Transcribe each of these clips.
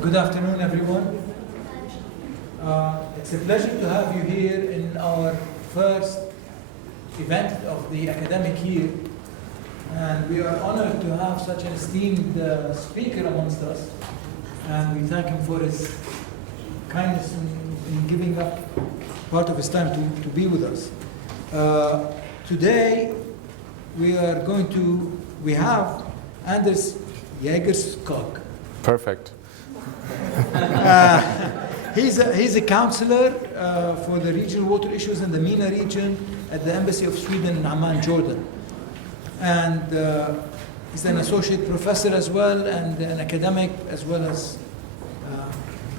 Good afternoon, everyone. It's a pleasure to have you here in our first event of the academic year. And we are honored to have such an esteemed speaker amongst us. And we thank him for his kindness in giving up part of his time to be with us. Today, we have Anders Jagerskog. Perfect. He's a counselor for the regional water issues in the MENA region at the Embassy of Sweden in Amman, Jordan. And he's an associate professor as well, and an academic, as well as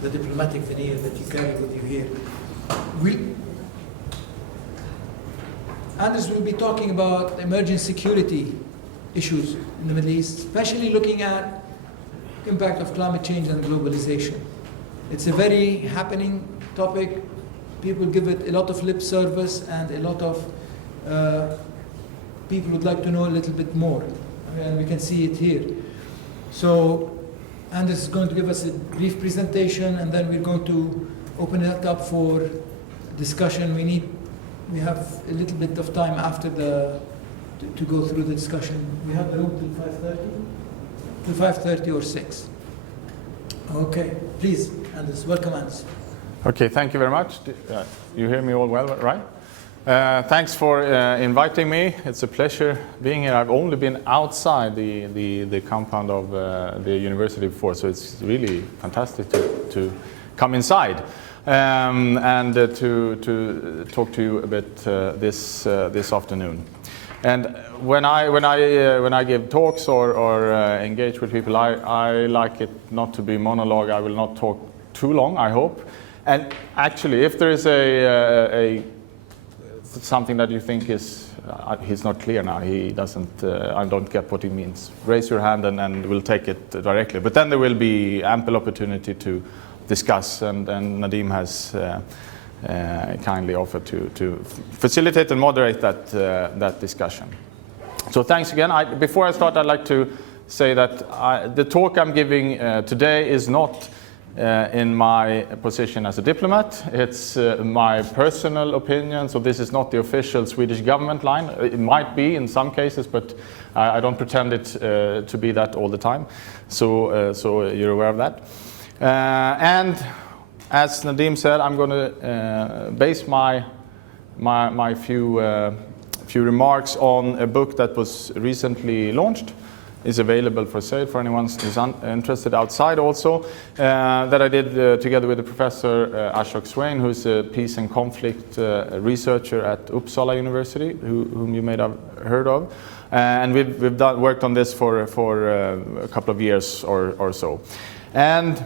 the diplomatic veneer that you carry with you here. Anders will be talking about emerging security issues in the Middle East, especially looking at the impact of climate change and globalization. It's a very happening topic. People give it a lot of lip service, and a lot of people would like to know a little bit more. And we can see it here. So Anders is going to give us a brief presentation, and then we're going to open it up for discussion. We have a little bit of time after to go through the discussion. We have the room till 5:30? Till 5:30 or 6. Okay, please, Anders, welcome, Anders. Okay, thank you very much. You hear me all well, right? Thanks for inviting me. It's a pleasure being here. I've only been outside the compound of the university before, so it's really fantastic to come inside and to talk to you a bit this afternoon. And when I give talks or engage with people, I like it not to be monologue. I will not talk too long, I hope. And actually, if there is something that you think is he's not clear now, he doesn't, I don't get what he means, raise your hand and we'll take it directly. But then there will be ample opportunity to discuss, and Nadim has kindly offered to facilitate and moderate that discussion. So thanks again. Before I start, I'd like to say that the talk I'm giving today is not in my position as a diplomat. It's my personal opinion, so this is not the official Swedish government line. It might be in some cases, but I don't pretend it to be that all the time. So you're aware of that. And as Nadim said, I'm going to base my few remarks on a book that was recently launched, is available for sale for anyone who's interested outside also, that I did together with the professor Ashok Swain, who's a peace and conflict researcher at Uppsala University, whom you may have heard of. And we've worked on this for a couple of years or so. And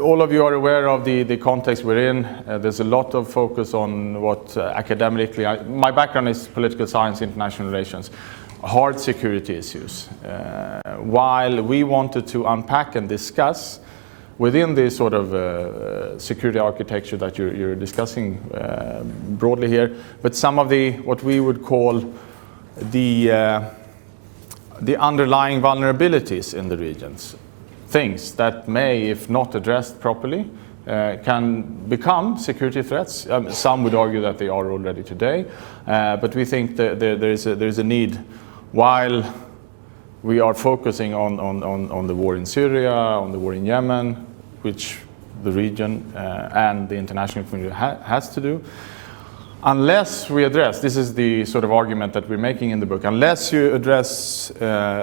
all of you are aware of the context we're in. There's a lot of focus on what academically, my background is political science, international relations, hard security issues. While we wanted to unpack and discuss within the sort of security architecture that you're discussing broadly here, but some of what we would call the underlying vulnerabilities in the regions, things that may, if not addressed properly, can become security threats. Some would argue that they are already today, but we think that there is a need, while we are focusing on the war in Syria, on the war in Yemen, which the region and the international community has to do, unless we address, this is the sort of argument that we're making in the book, unless you address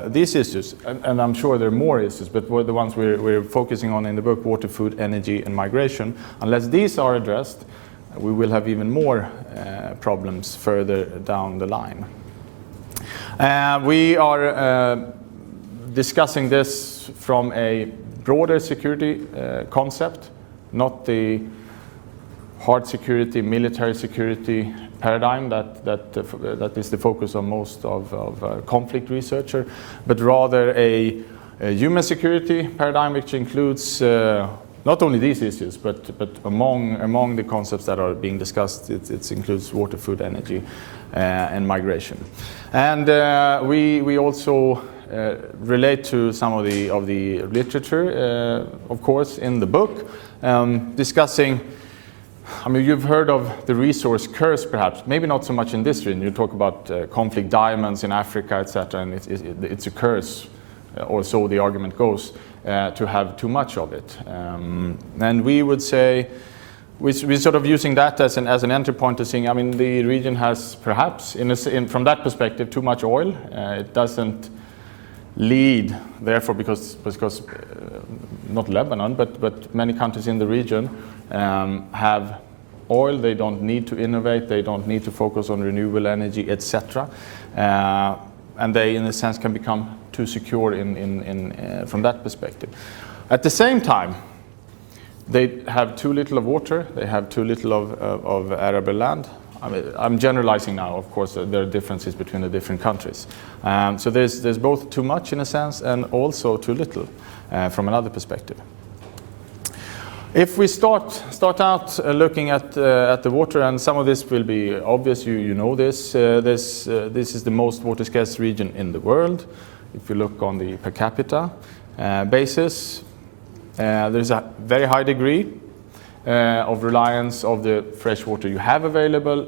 these issues, and I'm sure there are more issues, but the ones we're focusing on in the book, water, food, energy, and migration, unless these are addressed, we will have even more problems further down the line. We are discussing this from a broader security concept, not the hard security, military security paradigm that is the focus of most of conflict researcher, but rather a human security paradigm which includes not only these issues, but among the concepts that are being discussed, it includes water, food, energy, and migration. And we also relate to some of the literature, of course, in the book, discussing. I mean, you've heard of the resource curse, perhaps. Maybe not so much in this region. You talk about conflict diamonds in Africa, etc., and it's a curse, or so the argument goes, to have too much of it. And we would say, we're sort of using that as an entry point to saying, I mean, the region has perhaps, from that perspective, too much oil. It doesn't lead, therefore, because not Lebanon, but many countries in the region have oil. They don't need to innovate. They don't need to focus on renewable energy, etc. And they, in a sense, can become too secure from that perspective. At the same time, they have too little of water. They have too little of arable land. I mean, I'm generalizing now. Of course, there are differences between the different countries. So there's both too much in a sense and also too little from another perspective. If we start out looking at the water, and some of this will be obvious, you know this. This is the most water scarce region in the world. If you look on the per capita basis, there's a very high degree of reliance of the fresh water you have available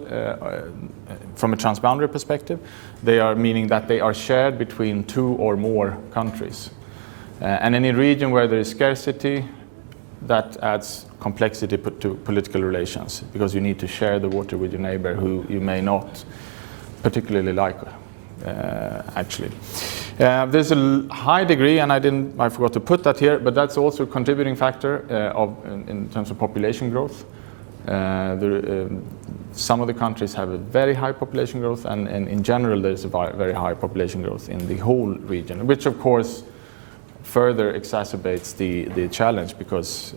from a transboundary perspective. They are meaning that they are shared between 2 or more countries. And in a region where there is scarcity, that adds complexity to political relations, because you need to share the water with your neighbor who you may not particularly like, actually. There's a high degree, and I forgot to put that here, but that's also a contributing factor in terms of population growth. Some of the countries have a very high population growth, and in general there's a very high population growth in the whole region, which of course further exacerbates the challenge, because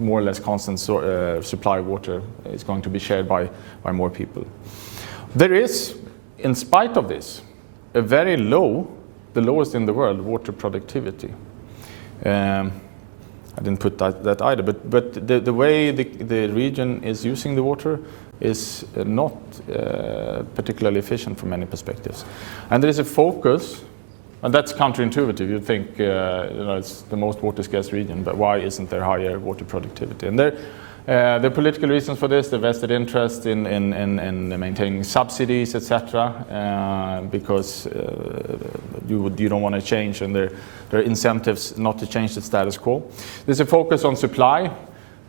more or less constant supply of water is going to be shared by more people. There is, in spite of this, a very low, the lowest in the world, water productivity. I didn't put that either, but the way the region is using the water is not particularly efficient from many perspectives. And there is a focus. And that's counterintuitive. You'd think it's the most water scarce region, but why isn't there higher water productivity? And there are political reasons for this. The vested interest in maintaining subsidies, etc., because you don't want to change, and there are incentives not to change the status quo. There's a focus on supply.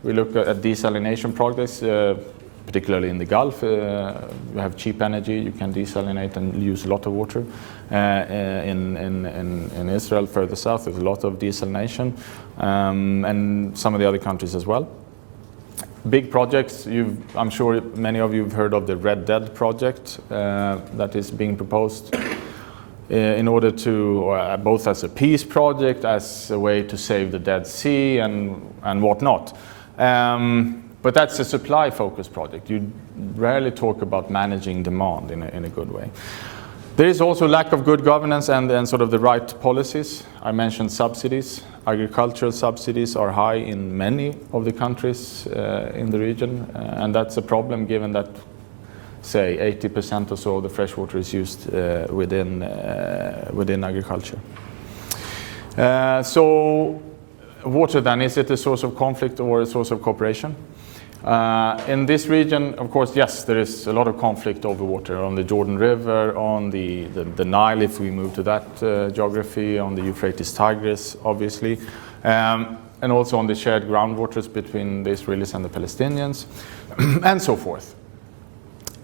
We look at desalination projects, particularly in the Gulf. You have cheap energy. You can desalinate and use a lot of water. In Israel, further south, there's a lot of desalination, and some of the other countries as well. Big projects. I'm sure many of you have heard of the Red Dead project that is being proposed in order to, both as a peace project, as a way to save the Dead Sea and whatnot. But that's a supply-focused project. You rarely talk about managing demand in a good way. There is also lack of good governance and sort of the right policies. I mentioned subsidies. Agricultural subsidies are high in many of the countries in the region, and that's a problem given that, say, 80% or so of the fresh water is used within agriculture. So water then, is it a source of conflict or a source of cooperation? In this region, of course, yes, there is a lot of conflict over water on the Jordan River, on the Nile, if we move to that geography, on the Euphrates-Tigris, obviously, and also on the shared groundwaters between the Israelis and the Palestinians, and so forth.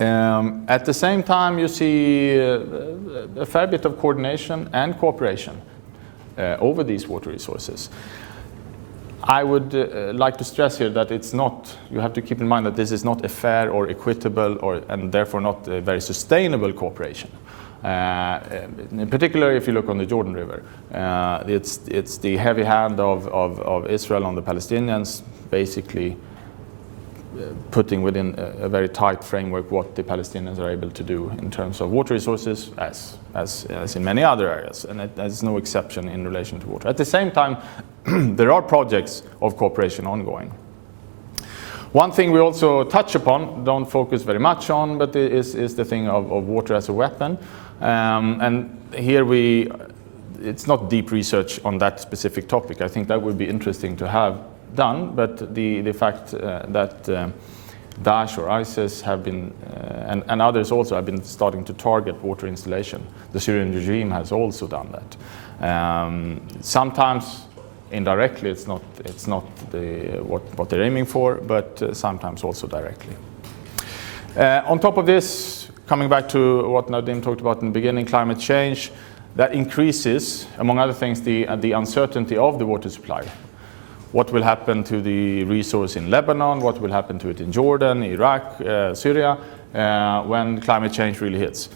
At the same time, you see a fair bit of coordination and cooperation over these water resources. I would like to stress here that it's not, you have to keep in mind that this is not a fair or equitable and therefore not a very sustainable cooperation. In particular, if you look on the Jordan River, it's the heavy hand of Israel on the Palestinians, basically putting within a very tight framework what the Palestinians are able to do in terms of water resources, as in many other areas, and there's no exception in relation to water. At the same time, there are projects of cooperation ongoing. One thing we also touch upon, don't focus very much on, but is the thing of water as a weapon. And here it's not deep research on that specific topic. I think that would be interesting to have done, but the fact that Daesh or ISIS have been, and others also have been starting to target water installation. The Syrian regime has also done that. Sometimes indirectly, it's not what they're aiming for, but sometimes also directly. On top of this, coming back to what Nadim talked about in the beginning, climate change, that increases, among other things, the uncertainty of the water supply. What will happen to the resource in Lebanon? What will happen to it in Jordan, Iraq, Syria, when climate change really hits?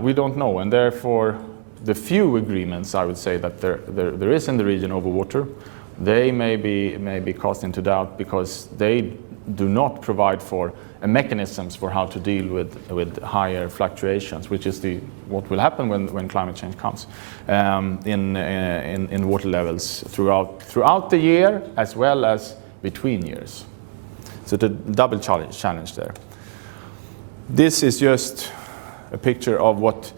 We don't know, and therefore the few agreements I would say that there is in the region over water, they may be cast into doubt because they do not provide for mechanisms for how to deal with higher fluctuations, which is what will happen when climate change comes in water levels throughout the year as well as between years. So the double challenge there. This is just a picture of what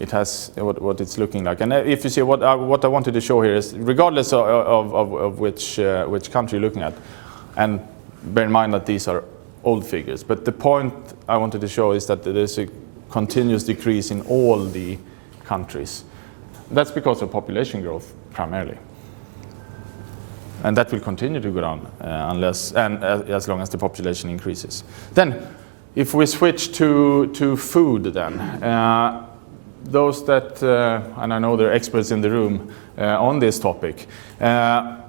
it's looking like, and if you see what I wanted to show here is, regardless of which country you're looking at, and bear in mind that these are old figures, but the point I wanted to show is that there's a continuous decrease in all the countries. That's because of population growth primarily, and that will continue to go down as long as the population increases. Then, if we switch to food, then those that and I know there are experts in the room on this topic.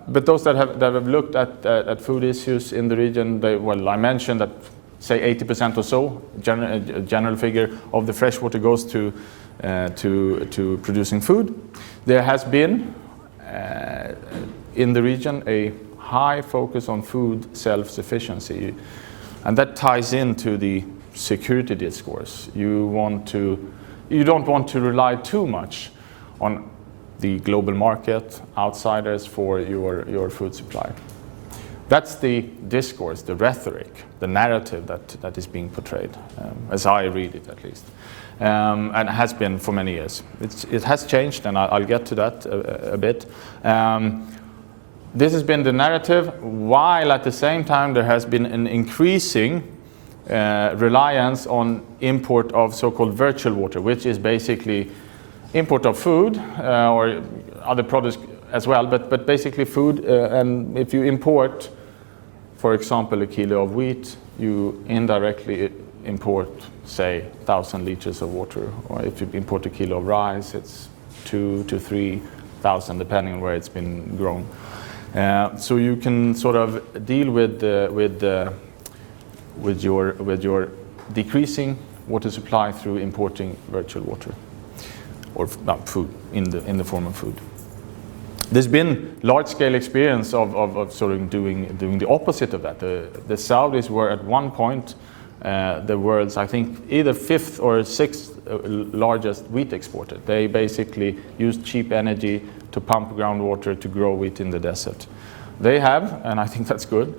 But those that have looked at food issues in the region, I mentioned that, say, 80% or so, general figure of the fresh water goes to producing food. There has been in the region a high focus on food self-sufficiency, and that ties into the security discourse. You don't want to rely too much on the global market, outsiders for your food supply. That's the discourse, the rhetoric, the narrative that is being portrayed, as I read it at least, and has been for many years. It has changed, and I'll get to that a bit. This has been the narrative, while at the same time there has been an increasing reliance on import of so-called virtual water, which is basically import of food or other products as well, but basically food. And if you import, for example, a kilo of wheat, you indirectly import, say, 1,000 liters of water. Or if you import a kilo of rice, it's 2,000 to 3,000, depending on where it's been grown. So you can sort of deal with your decreasing water supply through importing virtual water, or food in the form of food. There's been large-scale experience of sort of doing the opposite of that. The Saudis were at one point the world's, I think, either 5th or 6th largest wheat exporter. They basically used cheap energy to pump groundwater to grow wheat in the desert. They have, and I think that's good,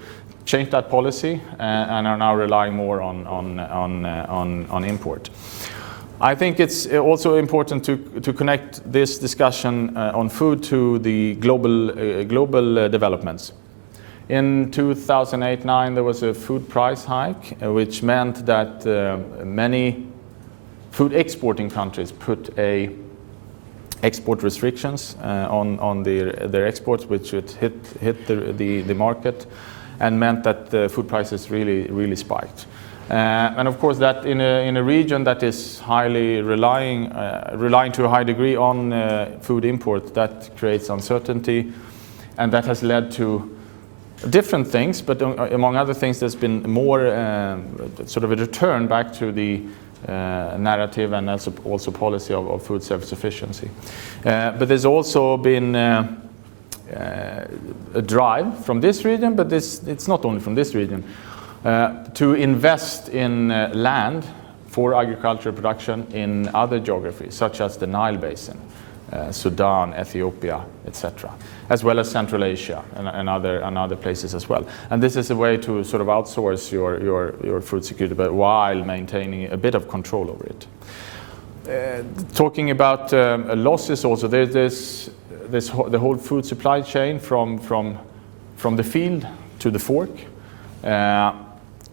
changed that policy and are now relying more on import. I think it's also important to connect this discussion on food to the global developments. In 2008-9, there was a food price hike, which meant that many food exporting countries put export restrictions on their exports, which would hit the market, and meant that the food prices really spiked. And of course, that in a region that is highly relying to a high degree on food import, that creates uncertainty, and that has led to different things. But among other things, there's been more sort of a return back to the narrative and also policy of food self-sufficiency. But there's also been a drive from this region, but it's not only from this region, to invest in land for agricultural production in other geographies, such as the Nile Basin, Sudan, Ethiopia, etc., as well as Central Asia and other places as well. And this is a way to sort of outsource your food security, but while maintaining a bit of control over it. Talking about losses also, there's the whole food supply chain from the field to the fork.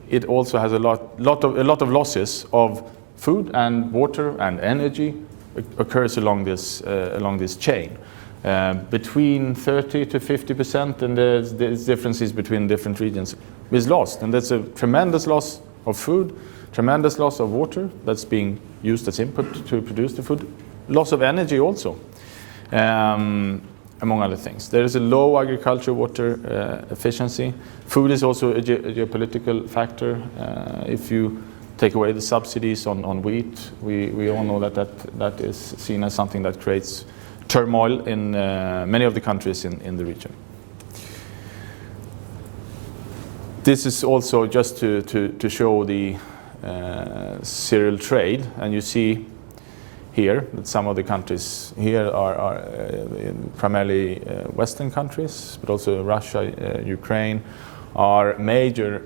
It also has a lot of losses of food and water and energy occurs along this chain. Between 30 to 50%, and there's differences between different regions, is lost. And that's a tremendous loss of food, tremendous loss of water that's being used as input to produce the food, loss of energy also, among other things. There is a low agriculture water efficiency. Food is also a geopolitical factor. If you take away the subsidies on wheat, we all know that is seen as something that creates turmoil in many of the countries in the region. This is also just to show the cereal trade, and you see here that some of the countries here are primarily Western countries, but also Russia, Ukraine are major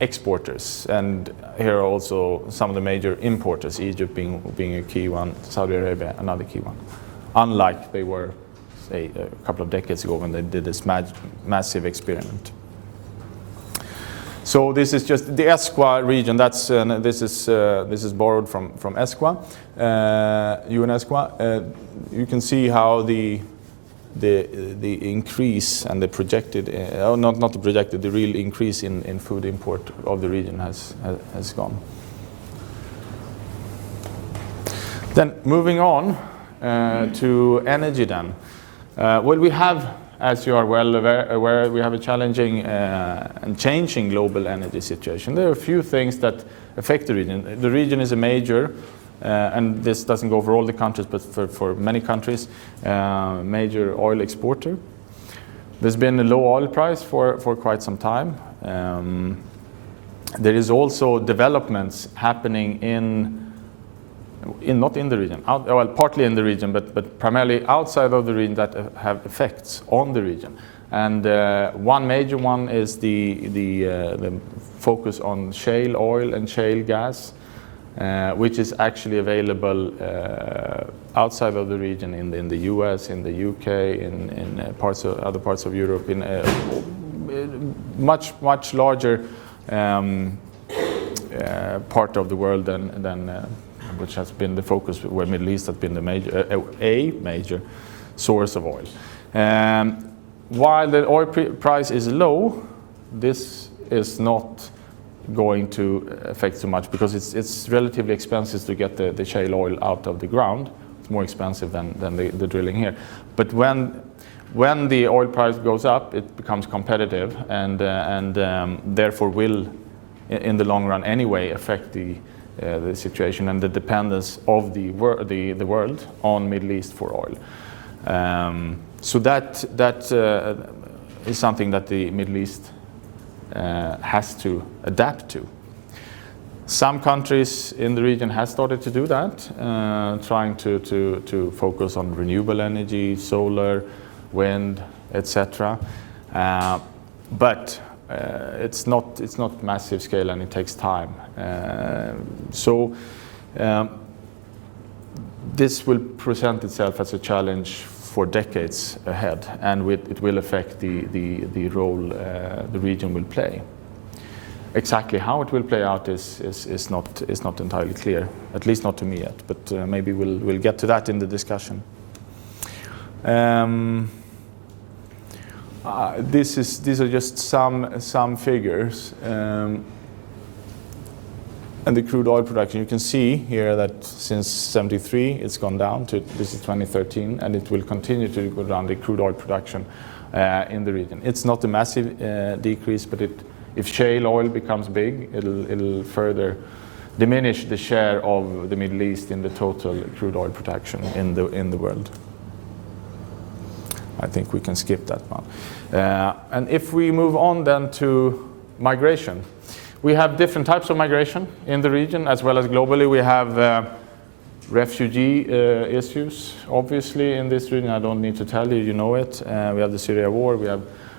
exporters, and here are also some of the major importers, Egypt being a key one, Saudi Arabia another key one, unlike they were, say, a couple of decades ago when they did this massive experiment. So this is just the Esqua region. That's this is borrowed from Esqua, UNESCO. You can see how the increase and the projected, not the projected, the real increase in food import of the region has gone. Then moving on to energy then. Well, we have, as you are well aware, we have a challenging and changing global energy situation. There are a few things that affect the region. The region is a major, and this doesn't go for all the countries, but for many countries, major oil exporter. There's been a low oil price for quite some time. There is also developments happening not in the region, well, partly in the region, but primarily outside of the region that have effects on the region. And one major one is the focus on shale oil and shale gas, which is actually available outside of the region in the US, in the UK, in other parts of Europe, in a much larger part of the world than which has been the focus, where Middle East has been the a major source of oil. While the oil price is low, this is not going to affect so much because it's relatively expensive to get the shale oil out of the ground. It's more expensive than the drilling here. But when the oil price goes up, it becomes competitive and therefore will, in the long run anyway, affect the situation and the dependence of the world on Middle East for oil. So that is something that the Middle East has to adapt to. Some countries in the region have started to do that, trying to focus on renewable energy, solar, wind, etc. But it's not massive scale and it takes time. So this will present itself as a challenge for decades ahead, and it will affect the role the region will play. Exactly how it will play out is not entirely clear, at least not to me yet. But maybe we'll get to that in the discussion. These are just some figures. And the crude oil production, you can see here that since 73 it's gone down to, this is 2013, and it will continue to go down, the crude oil production in the region. It's not a massive decrease, but if shale oil becomes big, it'll further diminish the share of the Middle East in the total crude oil production in the world. I think we can skip that one. And if we move on then to migration, We have different types of migration in the region as well as globally. We have refugee issues, obviously, in this region. I don't need to tell you, you know it. We have the Syria war.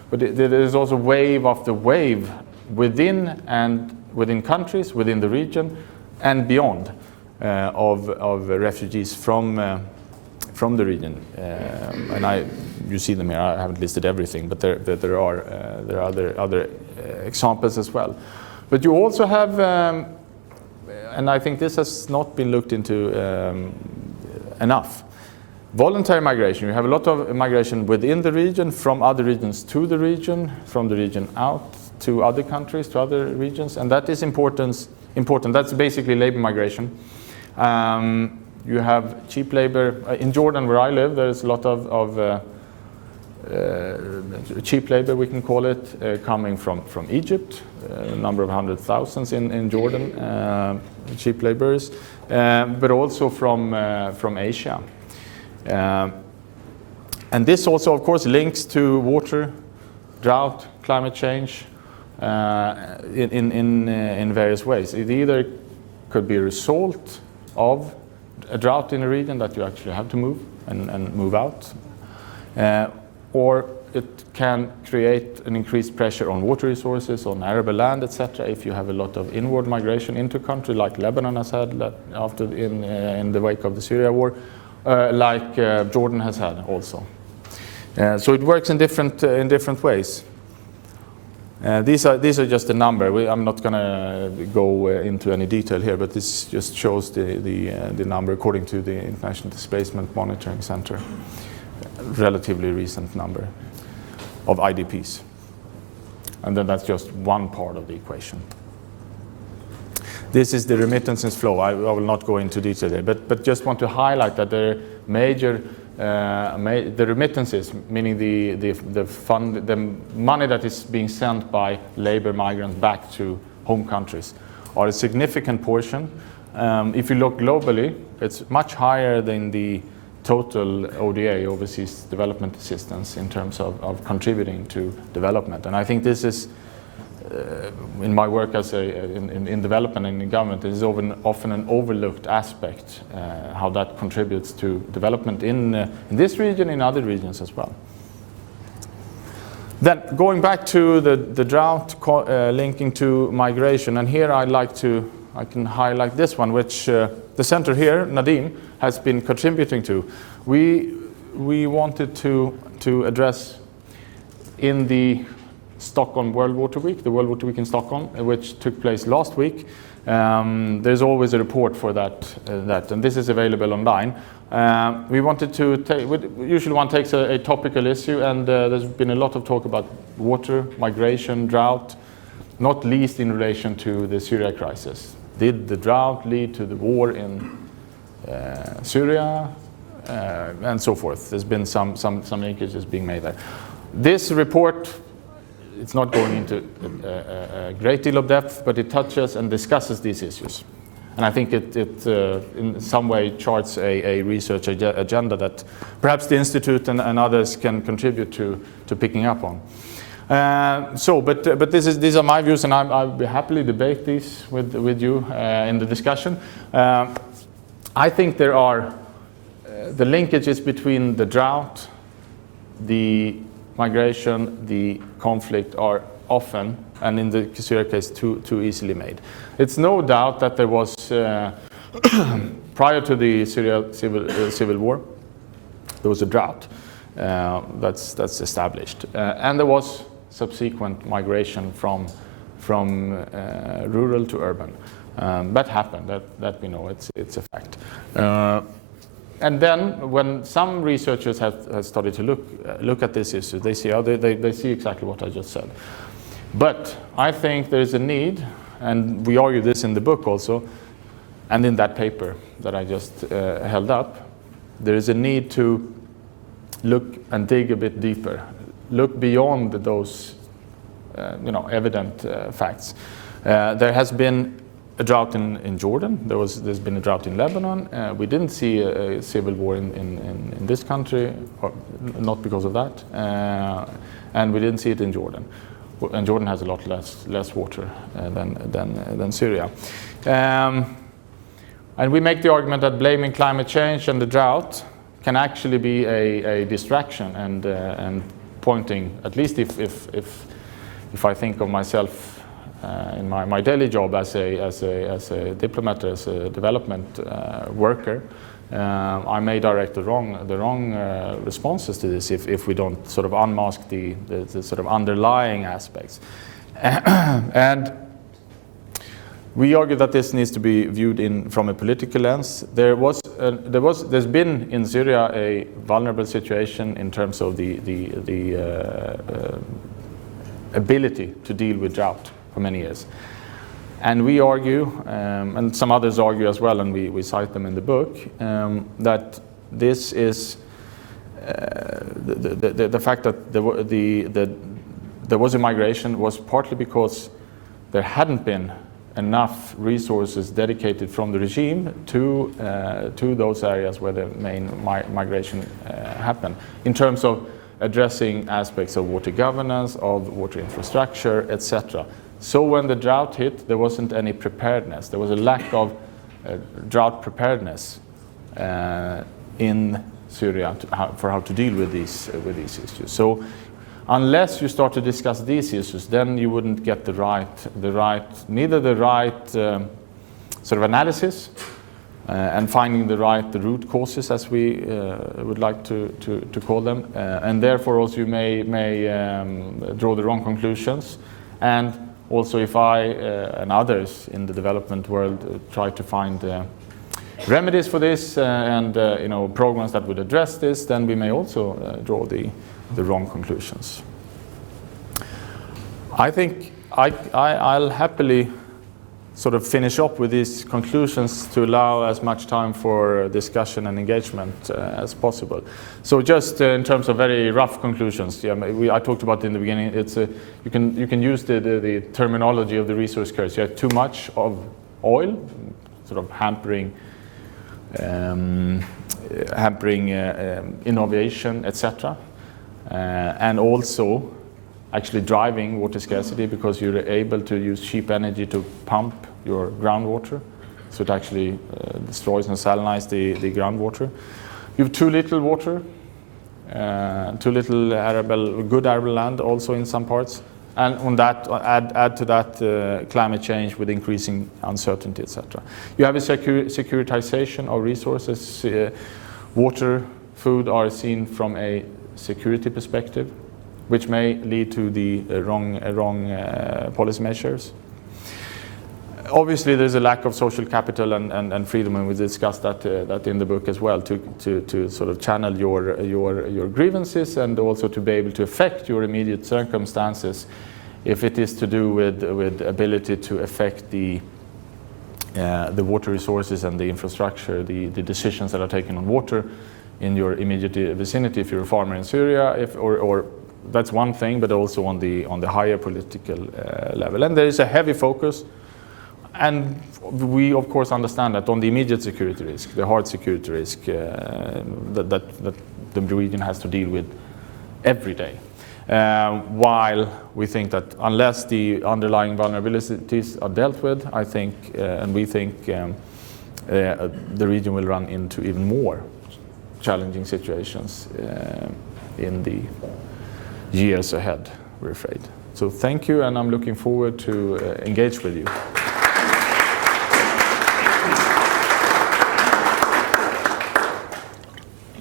But there is also wave after wave within countries, within the region, and beyond of refugees from the region. And you see them here. I haven't listed everything, but there are other examples as well. But you also have, and I think this has not been looked into enough, voluntary migration. You have a lot of migration within the region, from other regions to the region, from the region out to other countries, to other regions, and that is important. That's basically labor migration. You have cheap labor. In Jordan, where I live, there's a lot of cheap labor, we can call it, coming from Egypt, a number of hundred thousands in Jordan, cheap laborers, but also from Asia. And this also, of course, links to water, drought, climate change in various ways. It either could be a result of a drought in a region that you actually have to move and move out, or it can create an increased pressure on water resources, on arable land, etc. If you have a lot of inward migration into a country like Lebanon has had in the wake of the Syria war, like Jordan has had also. So it works in different ways. These are just a number. I'm not going to go into any detail here, but this just shows the number according to the International Displacement Monitoring Center. Relatively recent number of IDPs. And then that's just one part of the equation. This is the remittances flow. I will not go into detail there, but just want to highlight that there are major the remittances, meaning the money that is being sent by labor migrants back to home countries, are a significant portion. If you look globally, it's much higher than the total ODA, overseas development assistance, in terms of contributing to development. And I think this is, in my work as in development and in government, is often an overlooked aspect, how that contributes to development in this region, in other regions as well. Then going back to the drought linking to migration, and here I can highlight this one, which the center here, Nadim, has been contributing to. We wanted to address in the Stockholm World Water Week, the World Water Week in Stockholm, which took place last week. There's always a report for that, and this is available online. We wanted to take, usually one takes a topical issue, and there's been a lot of talk about water, migration, drought, not least in relation to the Syria crisis. Did the drought lead to the war in Syria, and so forth? There's been some linkages being made there. This report, it's not going into a great deal of depth, but it touches and discusses these issues. And I think it in some way charts a research agenda that perhaps the Institute and others can contribute to picking up on. But these are my views, and I'll happily debate these with you in the discussion. I think there are the linkages between the drought, the migration, the conflict are often, and in the Syria case, too easily made. It's no doubt that there was, prior to the Syria civil war, there was a drought that's established, and there was subsequent migration from rural to urban. That happened. That we know. It's a fact. And then, when some researchers have started to look at this issue, they see they see exactly what I just said. But I think there is a need, and we argue this in the book also, and in that paper that I just held up, there is a need to look and dig a bit deeper, look beyond those, evident facts. There has been a drought in Jordan. There's been a drought in Lebanon. We didn't see a civil war in this country, or not because of that, and we didn't see it in Jordan. and Jordan has a lot less water than Syria. And we make the argument that blaming climate change and the drought can actually be a distraction and pointing, at least if I think of myself in my daily job as a diplomat, as a development worker, I may direct the wrong responses to this if we don't sort of unmask the sort of underlying aspects. And we argue that this needs to be viewed from a political lens. There's been in Syria a vulnerable situation in terms of the ability to deal with drought for many years. And we argue, and some others argue as well, and we cite them in the book, that this is the fact that there was a migration was partly because there hadn't been enough resources dedicated from the regime to those areas where the main migration happened, in terms of addressing aspects of water governance, of water infrastructure, etc. So when the drought hit, there wasn't any preparedness. There was a lack of drought preparedness in Syria for how to deal with these issues. So unless you start to discuss these issues, then you wouldn't get neither the right sort of analysis and finding the root causes, as we would like to call them, and therefore also you may draw the wrong conclusions. And also, if I and others in the development world try to find remedies for this and programs that would address this, then we may also draw the wrong conclusions. I think I'll happily sort of finish up with these conclusions to allow as much time for discussion and engagement as possible. So just in terms of very rough conclusions, I talked about in the beginning, you can use the terminology of the resource curse. You have too much of oil, sort of hampering innovation, etc. And also actually driving water scarcity, because you're able to use cheap energy to pump your groundwater, so it actually destroys and salinizes the groundwater. You have too little water, too little good arable land also in some parts, and on that add to that climate change with increasing uncertainty, etc. You have a securitization of resources. Water, food are seen from a security perspective, which may lead to the wrong policy measures. Obviously, there's a lack of social capital and freedom, and we discussed that in the book as well, to sort of channel your grievances and also to be able to affect your immediate circumstances, if it is to do with ability to affect the water resources and the infrastructure, the decisions that are taken on water in your immediate vicinity. If you're a farmer in Syria, or that's one thing, but also on the higher political level. And there is a heavy focus, and we of course understand that on the immediate security risk, the hard security risk that the region has to deal with every day. While we think that unless the underlying vulnerabilities are dealt with, I think, and we think, the region will run into even more challenging situations in the years ahead, we're afraid. So thank you, and I'm looking forward to engage with you.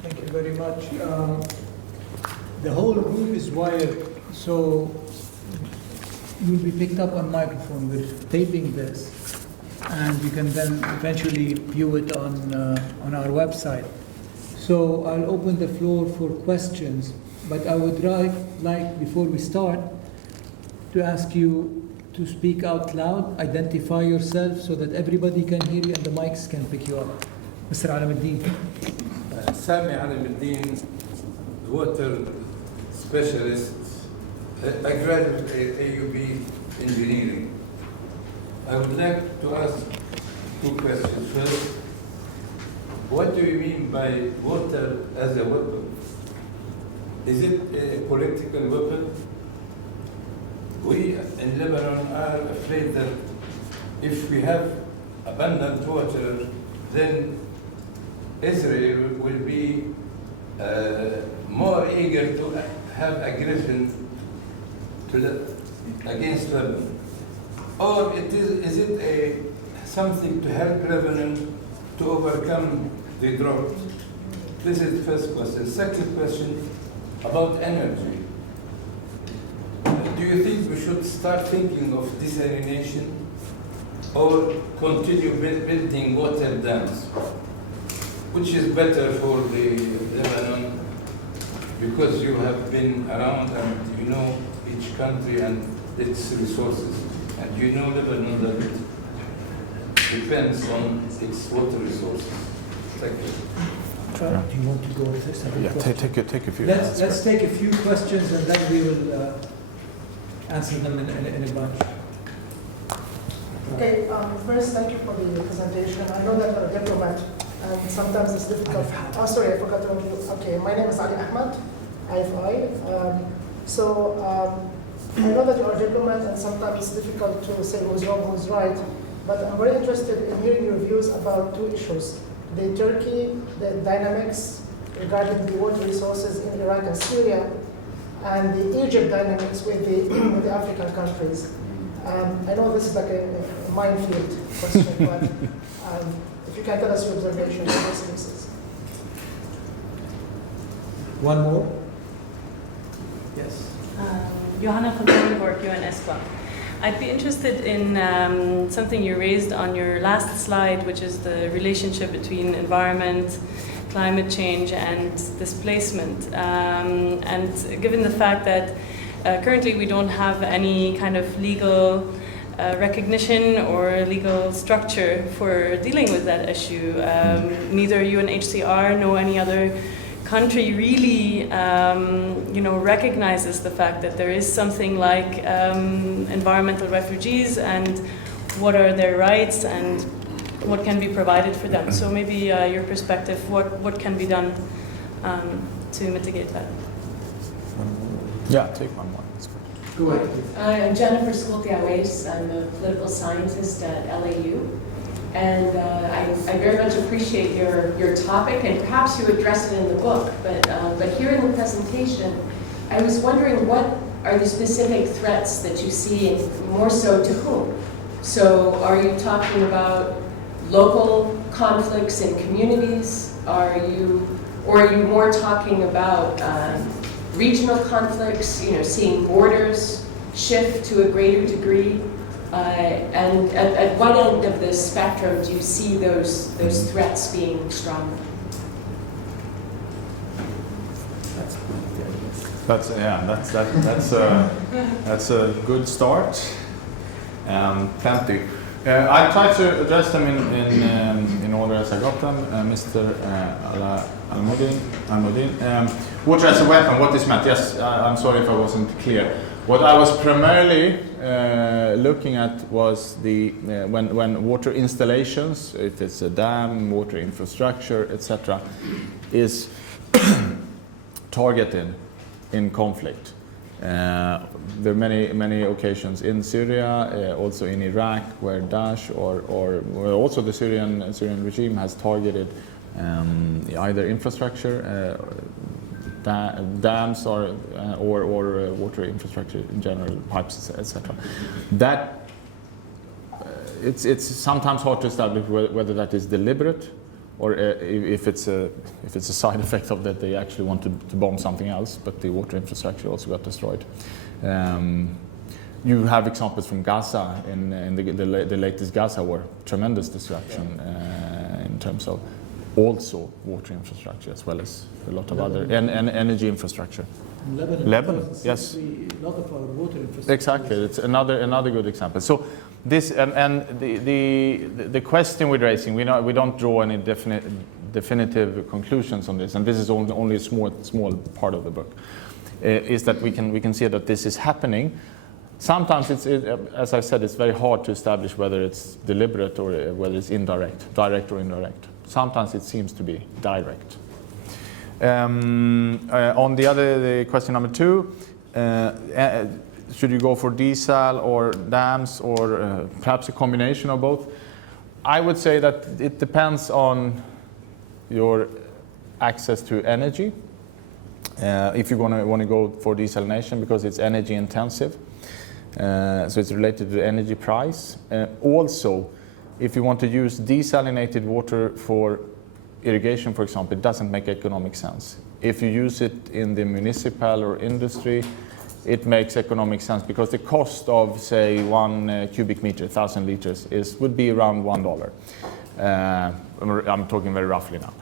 Thank you very much. The whole room is wired, so you'll be picked up on microphone. We're taping this, and you can then eventually view it on our website. So I'll open the floor for questions, but I would like, before we start, to ask you to speak out loud, identify yourself so that everybody can hear you and the mics can pick you up. Mr. Alamuddin. Sami Alamuddin, water specialist. I graduated at AUB Engineering. I would like to ask two questions. First, what do you mean by water as a weapon? Is it a political weapon? We in Lebanon are afraid that if we have abundant water, then Israel will be more eager to have aggression against Lebanon. Or is it something to help Lebanon to overcome the drought? This is the first question. Second question about energy. Do you think we should start thinking of desalination or continue building water dams? Which is better for the Lebanon, because you have been around and you know each country and its resources, and you know Lebanon that it depends on its water resources. Thank you. Do you want to go with this? Yeah, take a few. Let's take a few questions and then we will answer them in a bunch. Okay, first, thank you for the presentation. I know that you're a diplomat, and sometimes it's difficult. Oh, sorry, I forgot to introduce. Okay, my name is Ali Ahmad, IFI. I know that you're a diplomat, and sometimes it's difficult to say who's wrong, who's right, but I'm very interested in hearing your views about two issues. The Turkey, the dynamics regarding the water resources in Iraq and Syria, and the Egypt dynamics with the African countries. I know this is like a minefield question, but if you can tell us your observations on those cases. One more? Yes. Johanna van Torenborg, UNESCO. I'd be interested in something you raised on your last slide, which is the relationship between environment, climate change, and displacement. And given the fact that currently we don't have any kind of legal recognition or legal structure for dealing with that issue, neither UNHCR nor any other country really recognizes the fact that there is something like environmental refugees and what are their rights and what can be provided for them. So maybe your perspective, what can be done to mitigate that? Yeah, take one more. Go ahead. I'm Jennifer Skolkiawais. I'm a political scientist at LAU. And I very much appreciate your topic, and perhaps you address it in the book, but here in the presentation, I was wondering what are the specific threats that you see, and more so to whom? So are you talking about local conflicts in communities? Or are you more talking about regional conflicts, seeing borders shift to a greater degree? And at what end of the spectrum do you see those threats being stronger? That's a good start. Plenty. I tried to address them in order as I got them. Mr. Almudin. Water as a weapon, what is meant? Yes, I'm sorry if I wasn't clear. What I was primarily looking at was when water installations, if it's a dam, water infrastructure, etc., is targeted in conflict. There are many occasions in Syria, also in Iraq, where Daesh or also the Syrian regime has targeted either infrastructure, dams or water infrastructure in general, pipes, etc. That it's sometimes hard to establish whether that is deliberate or if it's a side effect of that they actually want to bomb something else, but the water infrastructure also got destroyed. You have examples from Gaza in the latest Gaza war, tremendous destruction in terms of also water infrastructure as well as a lot of other energy infrastructure. Lebanon, yes. A lot of our water infrastructure. Exactly, it's another good example. So this and the question we're raising, we don't draw any definitive conclusions on this, and this is only a small part of the book. Is that we can see that this is happening. Sometimes as I said, it's very hard to establish whether it's deliberate or whether it's direct or indirect. Sometimes it seems to be direct. On the question number 2, should you go for desal or dams or perhaps a combination of both? I would say that it depends on your access to energy. If you're want to go for desalination because it's energy intensive, so it's related to the energy price. Also, if you want to use desalinated water for irrigation, for example, it doesn't make economic sense. If you use it in the municipal or industry, it makes economic sense because the cost of, say, 1 cubic meter, 1,000 liters, would be around $1. I'm talking very roughly now.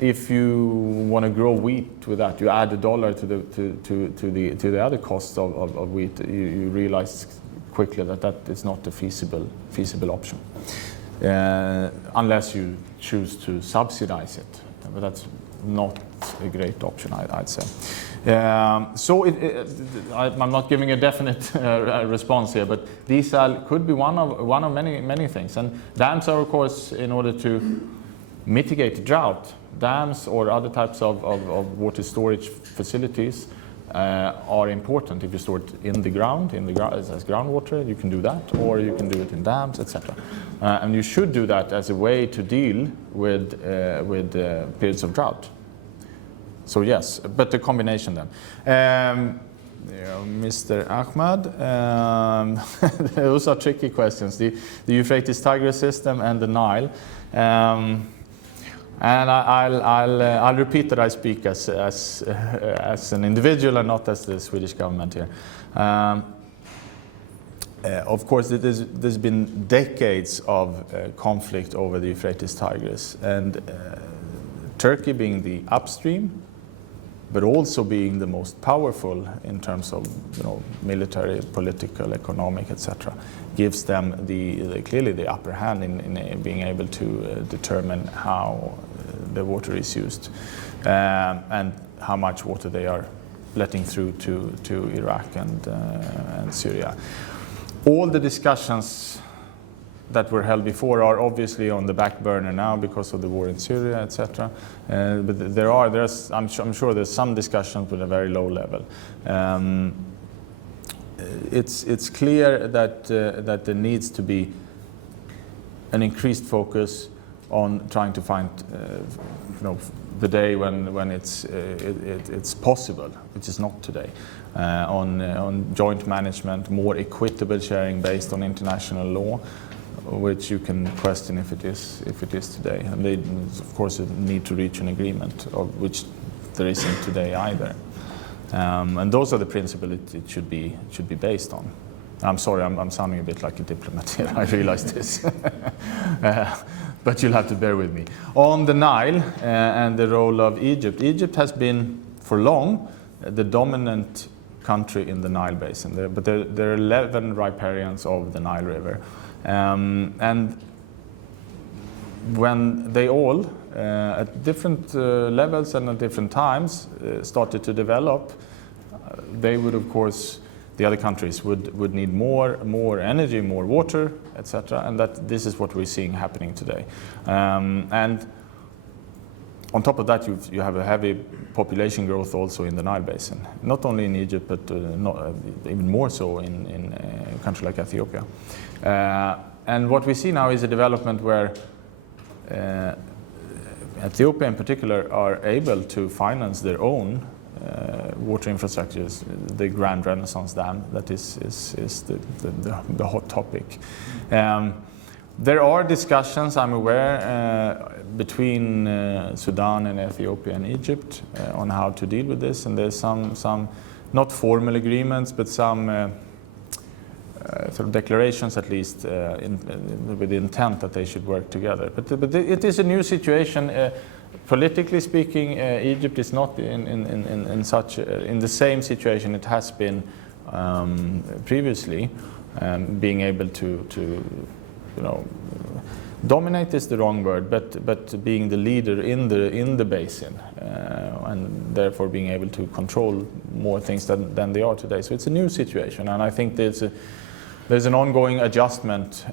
If you want to grow wheat with that, you add $1 to the other costs of wheat. You realize quickly that is not a feasible option, unless you choose to subsidize it. But that's not a great option, I'd say. So I'm not giving a definite response here, but desal could be one of many things. And dams are, of course, in order to mitigate drought. Dams or other types of water storage facilities are important. If you store it in the ground as groundwater, you can do that, or you can do it in dams, etc. And you should do that as a way to deal with periods of drought. So yes, but the combination then. Mr. Ahmad, those are tricky questions. The Euphrates Tigris system and the Nile. And I'll repeat that I speak as an individual and not as the Swedish government here. Of course, there's been decades of conflict over the Euphrates Tigris, and Turkey being the upstream, but also being the most powerful in terms of military, political, economic, etc., gives them clearly the upper hand in being able to determine how the water is used and how much water they are letting through to Iraq and Syria. All the discussions that were held before are obviously on the back burner now because of the war in Syria, etc. But I'm sure there's some discussions with a very low level. It's clear that there needs to be an increased focus on trying to find the day when it's possible, which is not today, on joint management, more equitable sharing based on international law, which you can question if it is today. And they, of course, need to reach an agreement, of which there isn't today either. And those are the principles it should be based on. I'm sorry, I'm sounding a bit like a diplomat here. I realize this, but you'll have to bear with me. On the Nile and the role of Egypt, Egypt has been for long the dominant country in the Nile basin. But there are 11 riparians of the Nile River. And when they all, at different levels and at different times, started to develop, they would, of course, the other countries would need more energy, more water, etc. And this is what we're seeing happening today. And on top of that, you have a heavy population growth also in the Nile basin, not only in Egypt, but even more so in a country like Ethiopia. And what we see now is a development where Ethiopia in particular are able to finance their own water infrastructures, the Grand Renaissance Dam, that is the hot topic. There are discussions, I'm aware, between Sudan and Ethiopia and Egypt on how to deal with this, and there's some not formal agreements, but some sort of declarations at least with the intent that they should work together. But it is a new situation. Politically speaking, Egypt is not in the same situation it has been previously, being able to dominate is the wrong word, but being the leader in the basin, and therefore being able to control more things than they are today. So it's a new situation, and I think there's an ongoing adjustment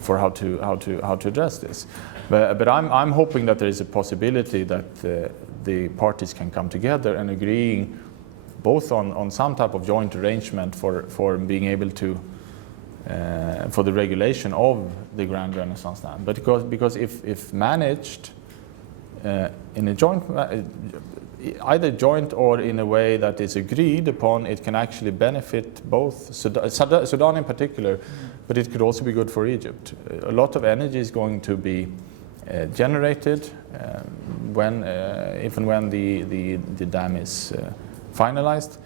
for how to address this. But I'm hoping that there is a possibility that the parties can come together and agreeing both on some type of joint arrangement for being able to for the regulation of the Grand Renaissance Dam. But because if managed in a joint, either joint or in a way that is agreed upon, it can actually benefit both Sudan in particular, but it could also be good for Egypt. A lot of energy is going to be generated if and when the dam is finalized.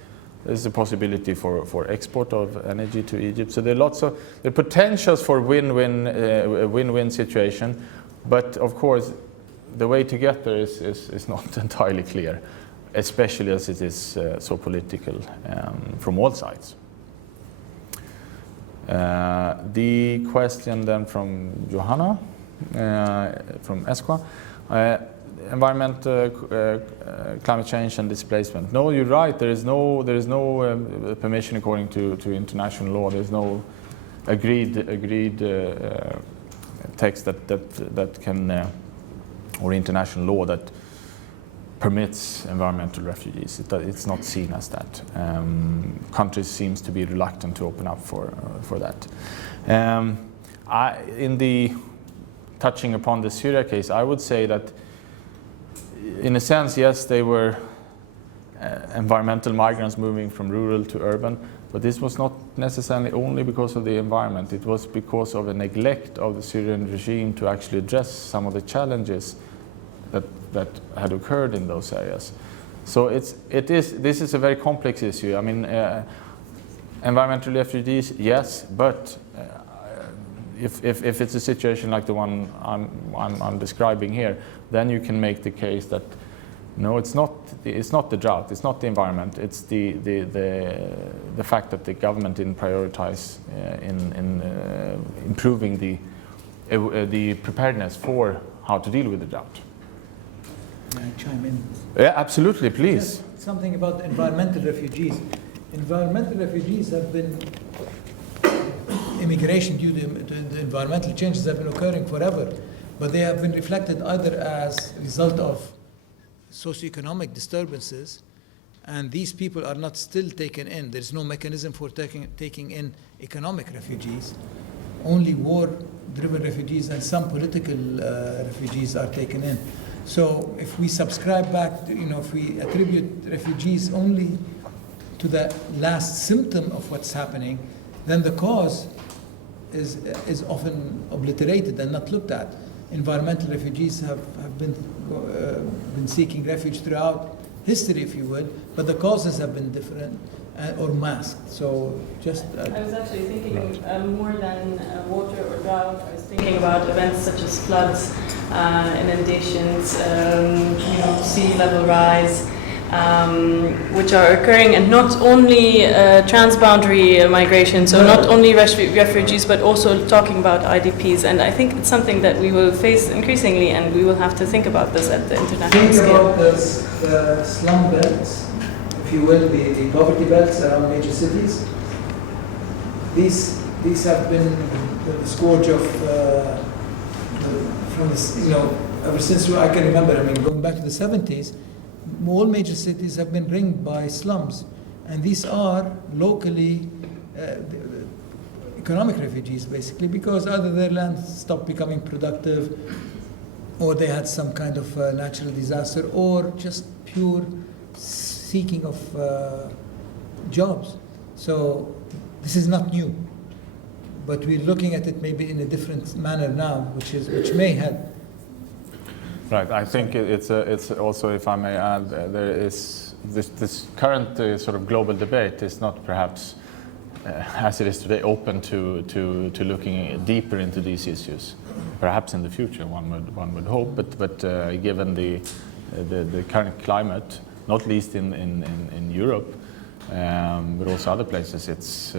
There's a possibility for export of energy to Egypt. So there are lots of potentials for win-win situation, but of course the way to get there is not entirely clear, especially as it is so political from all sides. The question then from Johanna from ESQA. Environment, climate change and displacement. No, you're right. There is no permission according to international law. There's no agreed text that can or international law that permits environmental refugees. It's not seen as that. Countries seems to be reluctant to open up for that. Touching upon the Syria case, I would say that in a sense, yes, they were environmental migrants moving from rural to urban, but this was not necessarily only because of the environment. It was because of a neglect of the Syrian regime to actually address some of the challenges that had occurred in those areas. So this is a very complex issue. I mean, environmental refugees, yes, but if it's a situation like the one I'm describing here, then you can make the case that no, it's not the drought, it's not the environment, it's the fact that the government didn't prioritize in improving the preparedness for how to deal with the drought. Can I chime in? Yeah, absolutely, please. Yes, something about environmental refugees. Environmental refugees have been immigration due to the environmental changes have been occurring forever, but they have been reflected either as a result of socioeconomic disturbances, and these people are not still taken in. There's no mechanism for taking in economic refugees. Only war-driven refugees and some political refugees are taken in. So if we subscribe back to, if we attribute refugees only to the last symptom of what's happening, then the cause is often obliterated and not looked at. Environmental refugees have been seeking refuge throughout history, if you would, but the causes have been different or masked. So just... I was actually thinking more than water or drought. I was thinking about events such as floods, inundations, sea level rise, which are occurring, and not only transboundary migration, so not only refugees, but also talking about IDPs. And I think it's something that we will face increasingly, and we will have to think about this at the international scale. Think about the slum belts, if you will, the poverty belts around major cities. These have been the scourge of from ever since I can remember. I mean, going back to the 70s. All major cities have been ringed by slums, and these are locally economic refugees, basically, because either their land stopped becoming productive, or they had some kind of natural disaster, or just pure seeking of jobs. So this is not new, but we're looking at it maybe in a different manner now, which may help. Right. I think it's also, if I may add, there is this current sort of global debate is not perhaps as it is today open to looking deeper into these issues. Perhaps in the future, one would hope, but given the current climate, not least in Europe, but also other places,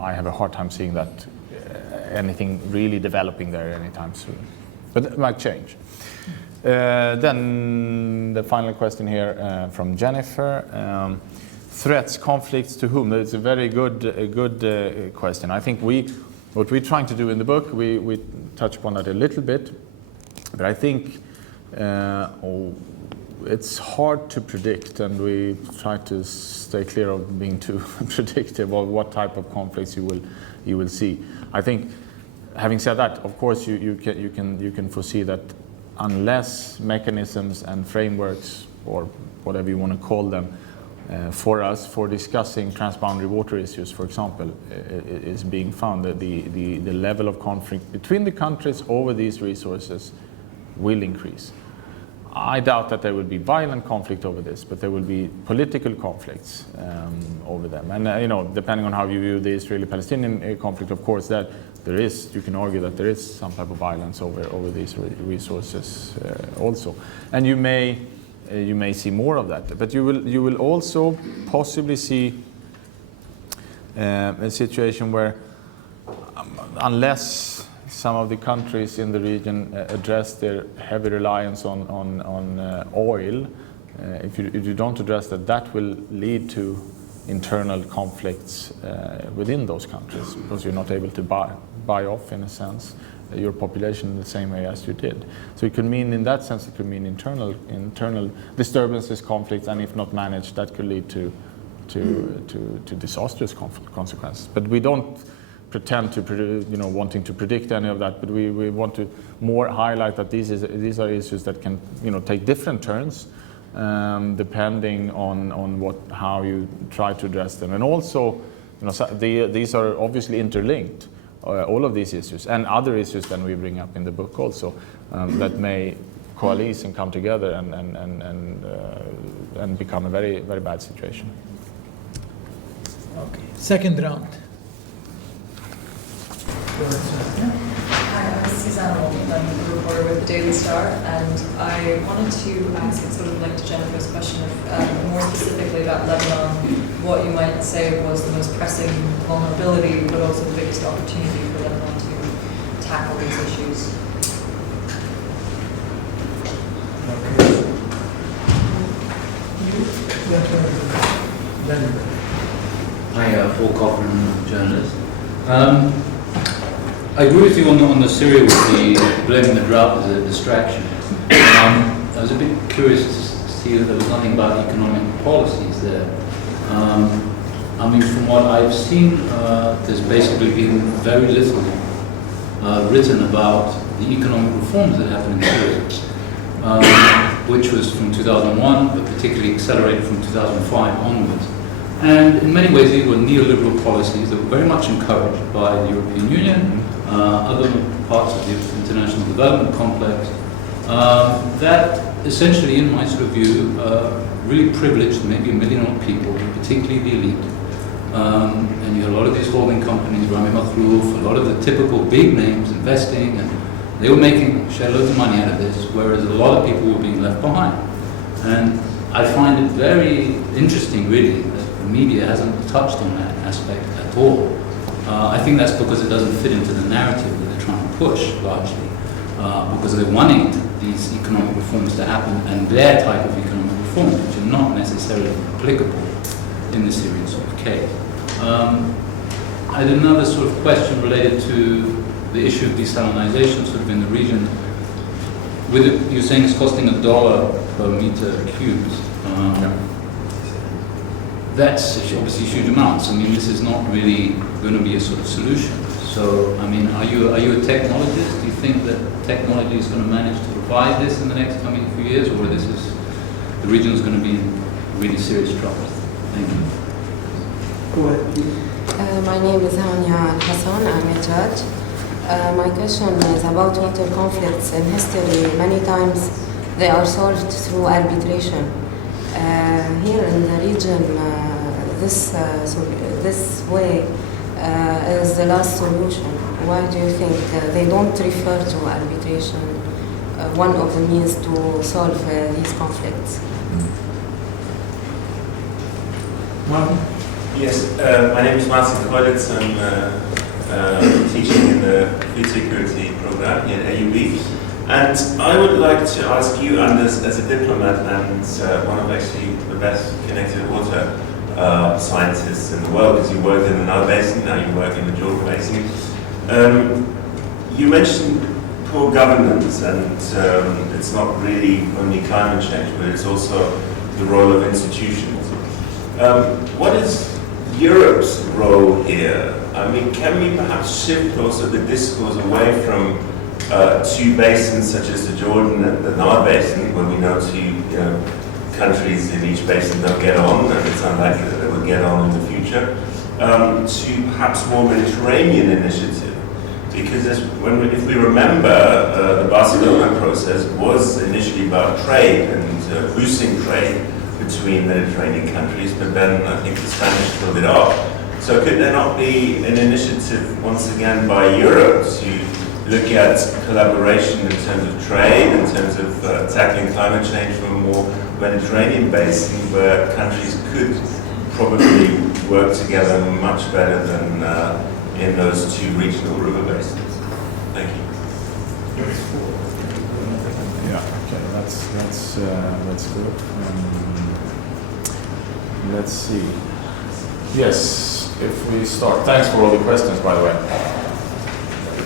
I have a hard time seeing that anything really developing there anytime soon. But it might change. Then the final question here from Jennifer. Threats, conflicts to whom? It's a very good question. I think what we're trying to do in the book, we touch upon that a little bit, but I think it's hard to predict, and we try to stay clear of being too predictive of what type of conflicts you will see. I think, having said that, of course, you can foresee that unless mechanisms and frameworks, or whatever you want to call them, for us, for discussing transboundary water issues, for example, is being found, that the level of conflict between the countries over these resources will increase. I doubt that there will be violent conflict over this, but there will be political conflicts over them. And depending on how you view the Israeli-Palestinian conflict, of course, that there is, you can argue that there is some type of violence over these resources also. And you may see more of that, but you will also possibly see a situation where, unless some of the countries in the region address their heavy reliance on oil, if you don't address that will lead to internal conflicts within those countries, because you're not able to buy off, in a sense, your population in the same way as you did. So it could mean, in that sense, it could mean internal disturbances, conflicts, and if not managed, that could lead to disastrous consequences. But we don't pretend to wanting to predict any of that, but we want to more highlight that these are issues that can take different turns depending on how you try to address them. And also, these are obviously interlinked, all of these issues and other issues that we bring up in the book also, that may coalesce and come together and become a very, very bad situation. Okay. Second round. Hi, I'm Susanna Walton. I'm a reporter with the Daily Star, and I wanted to ask, it's sort of linked to Jennifer's question of more specifically about Lebanon, what you might say was the most pressing vulnerability, but also the biggest opportunity for Lebanon to tackle these issues. Hi, Paul Cochran, journalist. I agree with you on the Syria with blaming the drought as a distraction. I was a bit curious to see that there was nothing about economic policies there. I mean, from what I've seen, there's basically been very little written about the economic reforms that happened in Syria, which was from 2001, but particularly accelerated from 2005 onwards. And in many ways, these were neoliberal policies that were very much encouraged by the European Union, other parts of the international development complex, that essentially, in my sort of view, really privileged maybe 1 million odd people, particularly the elite. And you had a lot of these holding companies, Rami Makhluf, a lot of the typical big names investing, and they were making loads of money out of this, whereas a lot of people were being left behind. And I find it very interesting, really, that the media hasn't touched on that aspect at all. I think that's because it doesn't fit into the narrative that they're trying to push, largely, because they're wanting these economic reforms to happen, and their type of economic reforms, which are not necessarily applicable in the Syrian sort of case. I had another sort of question related to the issue of desalinization sort of in the region. With it, you're saying it's costing $1 per meter cubed. That's obviously huge amounts. I mean, this is not really going to be a sort of solution. So, I mean, are you a technologist? Do you think that technology is going to manage to provide this in the next coming few years, or the region is going to be in really serious trouble? Thank you. Go ahead, please. My name is Hania Hassan. I'm a judge. My question is about water conflicts in history. Many times they are solved through arbitration. Here in the region, this way is the last solution. Why do you think they don't refer to arbitration, one of the means to solve these conflicts? Martin? Yes, my name is Martin Kreulitz. I'm teaching in the food security program here at AUB. And I would like to ask you, Anders, as a diplomat and one of actually the best connected water scientists in the world, because you worked in the Nile Basin, now you work in the Jordan Basin. You mentioned poor governance, and it's not really only climate change, but it's also the role of institutions. What is Europe's role here? I mean, can we perhaps shift also the discourse away from two basins such as the Jordan and the Nile Basin, where we know countries in each basin don't get on, and it's unlikely that they will get on in the future, to perhaps more Mediterranean initiative? Because if we remember, the Barcelona process was initially about trade and boosting trade between Mediterranean countries, but then I think the Spanish filled it off. So could there not be an initiative once again by Europe to look at collaboration in terms of trade, in terms of tackling climate change from a more Mediterranean basin, where countries could probably work together much better than in those two regional river basins? Thank you. Yeah, okay, that's good. Let's see. Yes, if we start. Thanks for all the questions, by the way.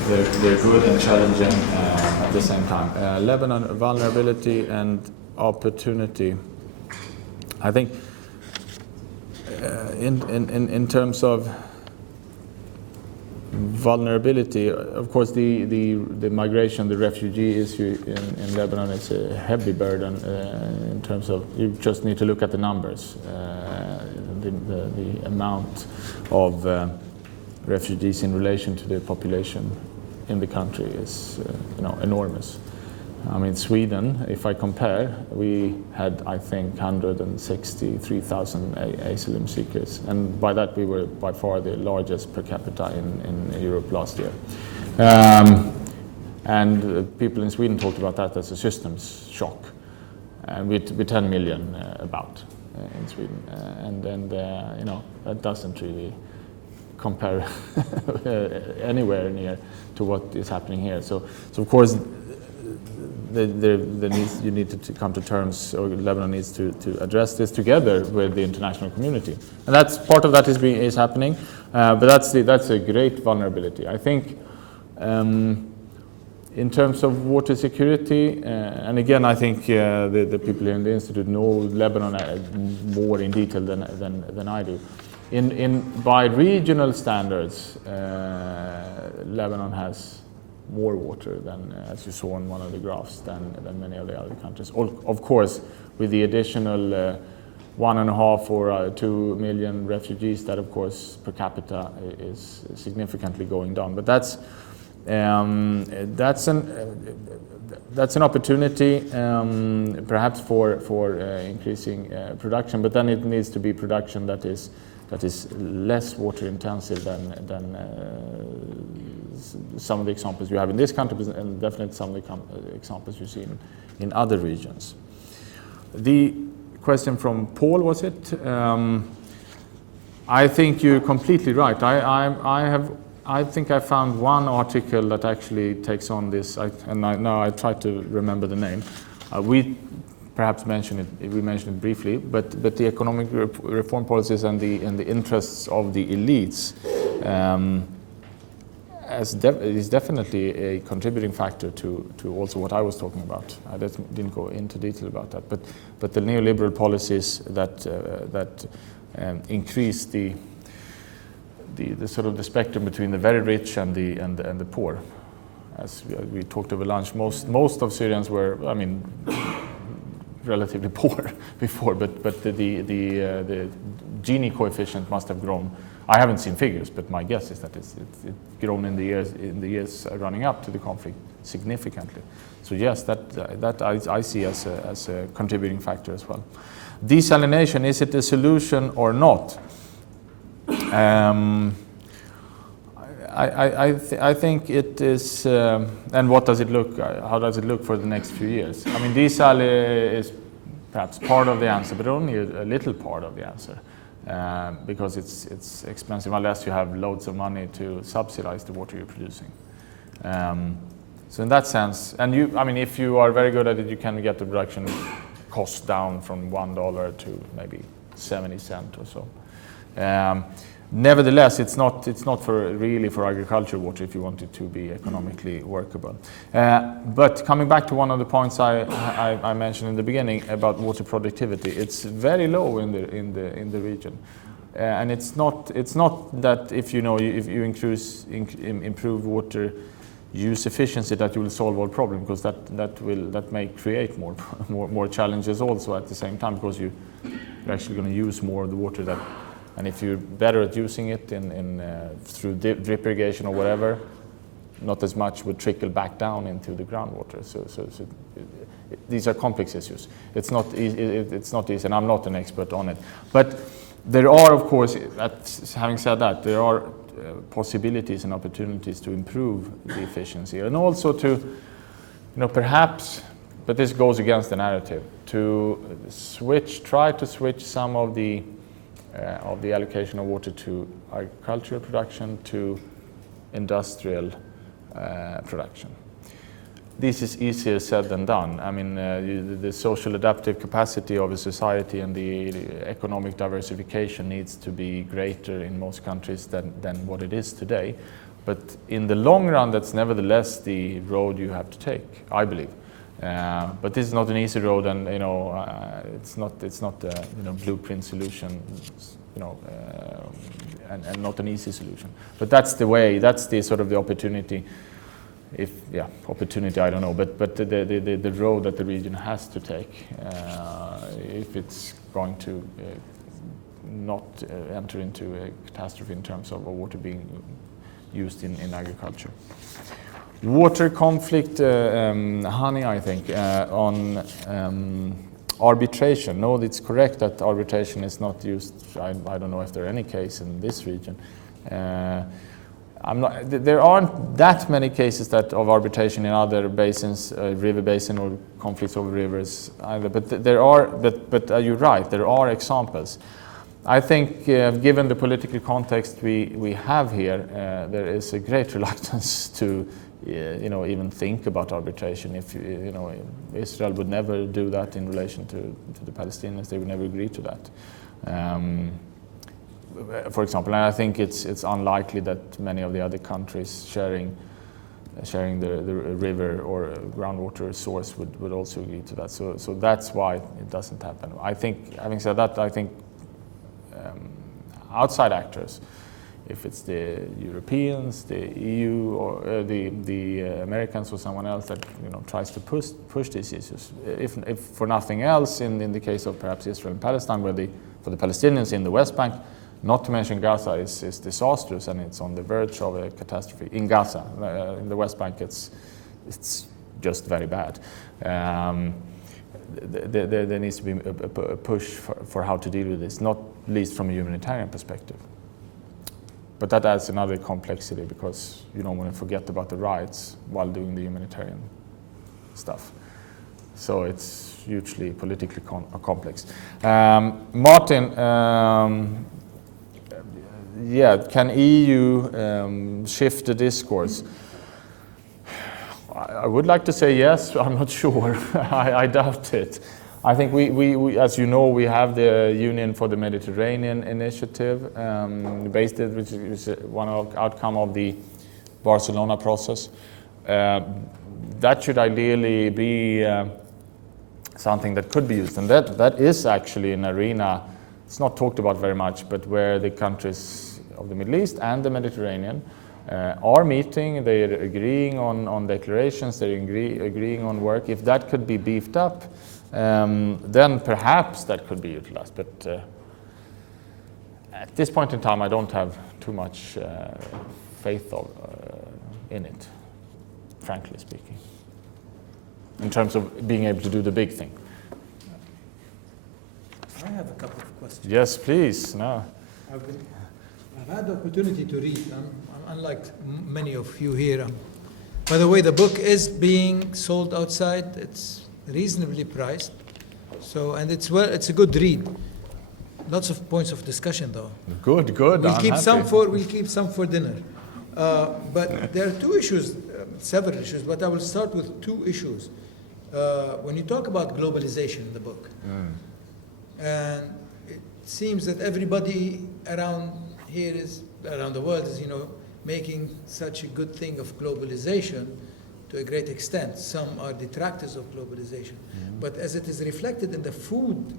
They're good and challenging at the same time. Lebanon, vulnerability and opportunity. I think in terms of vulnerability, of course, the migration, the refugee issue in Lebanon is a heavy burden in terms of, you just need to look at the numbers. The amount of refugees in relation to the population in the country is enormous. I mean, Sweden, if I compare, we had, I think, 163,000 asylum seekers, and by that we were by far the largest per capita in Europe last year. And people in Sweden talked about that as a systems shock, with 10 million about in Sweden, and that doesn't really compare anywhere near to what is happening here. So of course, you need to come to terms, or Lebanon needs to address this together with the international community, and that's part of that is happening. But that's a great vulnerability. I think in terms of water security, and again, I think the people here in the institute know Lebanon more in detail than I do. By regional standards, Lebanon has more water than, as you saw in one of the graphs, than many of the other countries. Of course, with the additional 1.5 or 2 million refugees, that of course per capita is significantly going down. But that's an opportunity, perhaps for increasing production. But then it needs to be production that is less water intensive than some of the examples you have in this country, and definitely some of the examples you see in other regions. The question from Paul, was it? I think you're completely right. I think I found one article that actually takes on this, now I try to remember the name. We perhaps mentioned it briefly, but the economic reform policies and the interests of the elites is definitely a contributing factor to also what I was talking about. I didn't go into detail about that, but the neoliberal policies that increase the sort of the spectrum between the very rich and the poor. As we talked over lunch, most of Syrians were, I mean, relatively poor before, but the Gini coefficient must have grown. I haven't seen figures, but my guess is that it's grown in the years running up to the conflict significantly. So yes, that I see as a contributing factor as well. Desalination, is it a solution or not? I think it is, and what does it look? How does it look for the next few years? I mean, desal is perhaps part of the answer, but only a little part of the answer, because it's expensive unless you have loads of money to subsidize the water you're producing. So in that sense, and if you are very good at it, you can get the production cost down from $1 to maybe 70 cents or so. Nevertheless, it's not really for agricultural water if you want it to be economically workable. But coming back to one of the points I mentioned in the beginning about water productivity, it's very low in the region, and it's not that if you improve water use efficiency that you will solve all problems, because that may create more challenges also at the same time, because you're actually going to use more of the water that. And if you're better at using it through drip irrigation or whatever, not as much would trickle back down into the groundwater. So these are complex issues. It's not easy, and I'm not an expert on it. But there are, of course, having said that, there are possibilities and opportunities to improve the efficiency, and also to, perhaps, but this goes against the narrative, to try to switch some of the allocation of water to agricultural production to industrial production. This is easier said than done. I mean, the social adaptive capacity of a society and the economic diversification needs to be greater in most countries than what it is today. But in the long run, that's nevertheless the road you have to take, I believe. But this is not an easy road, and it's not a blueprint solution, and not an easy solution. But that's the way. That's the sort of the opportunity. Opportunity, I don't know, but the road that the region has to take if it's going to not enter into a catastrophe in terms of water being used in agriculture. Water conflict, Hani, I think, on arbitration. No, it's correct that arbitration is not used. I don't know if there are any cases in this region. There aren't that many cases of arbitration in other basins, river basin or conflicts over rivers either. But there are. But you're right. There are examples. I think, given the political context we have here, there is a great reluctance to, even think about arbitration. If Israel would never do that in relation to the Palestinians, they would never agree to that. For example, and I think it's unlikely that many of the other countries sharing the river or groundwater source would also agree to that. So that's why it doesn't happen. I think, having said that, I think outside actors, if it's the Europeans, the EU, or the Americans or someone else that tries to push these issues, if for nothing else, in the case of perhaps Israel and Palestine, where for the Palestinians in the West Bank, not to mention Gaza, is disastrous, and it's on the verge of a catastrophe. In Gaza, in the West Bank, it's just very bad. There needs to be a push for how to deal with this, not least from a humanitarian perspective. But that adds another complexity, because you don't want to forget about the rights while doing the humanitarian stuff. So it's hugely politically complex. Martin, can EU shift the discourse? I would like to say yes. I'm not sure. I doubt it. I think we, as you know, we have the Union for the Mediterranean initiative, which is one outcome of the Barcelona process. That should ideally be something that could be used, and that is actually an arena. It's not talked about very much, but where the countries of the Middle East and the Mediterranean are meeting, they're agreeing on declarations, they're agreeing on work. If that could be beefed up, then perhaps that could be utilized. But at this point in time, I don't have too much faith in it, frankly speaking, in terms of being able to do the big thing. I have a couple of questions. Yes, please. No. I've had the opportunity to read. I'm unlike many of you here. By the way, the book is being sold outside. It's reasonably priced. So, and it's a good read. Lots of points of discussion, though. Good. We'll keep some for dinner. But there are two issues, several issues. But I will start with two issues. When you talk about globalization in the book. And it seems that everybody around here is around the world is, making such a good thing of globalization to a great extent. Some are detractors of globalization. But as it is reflected in the food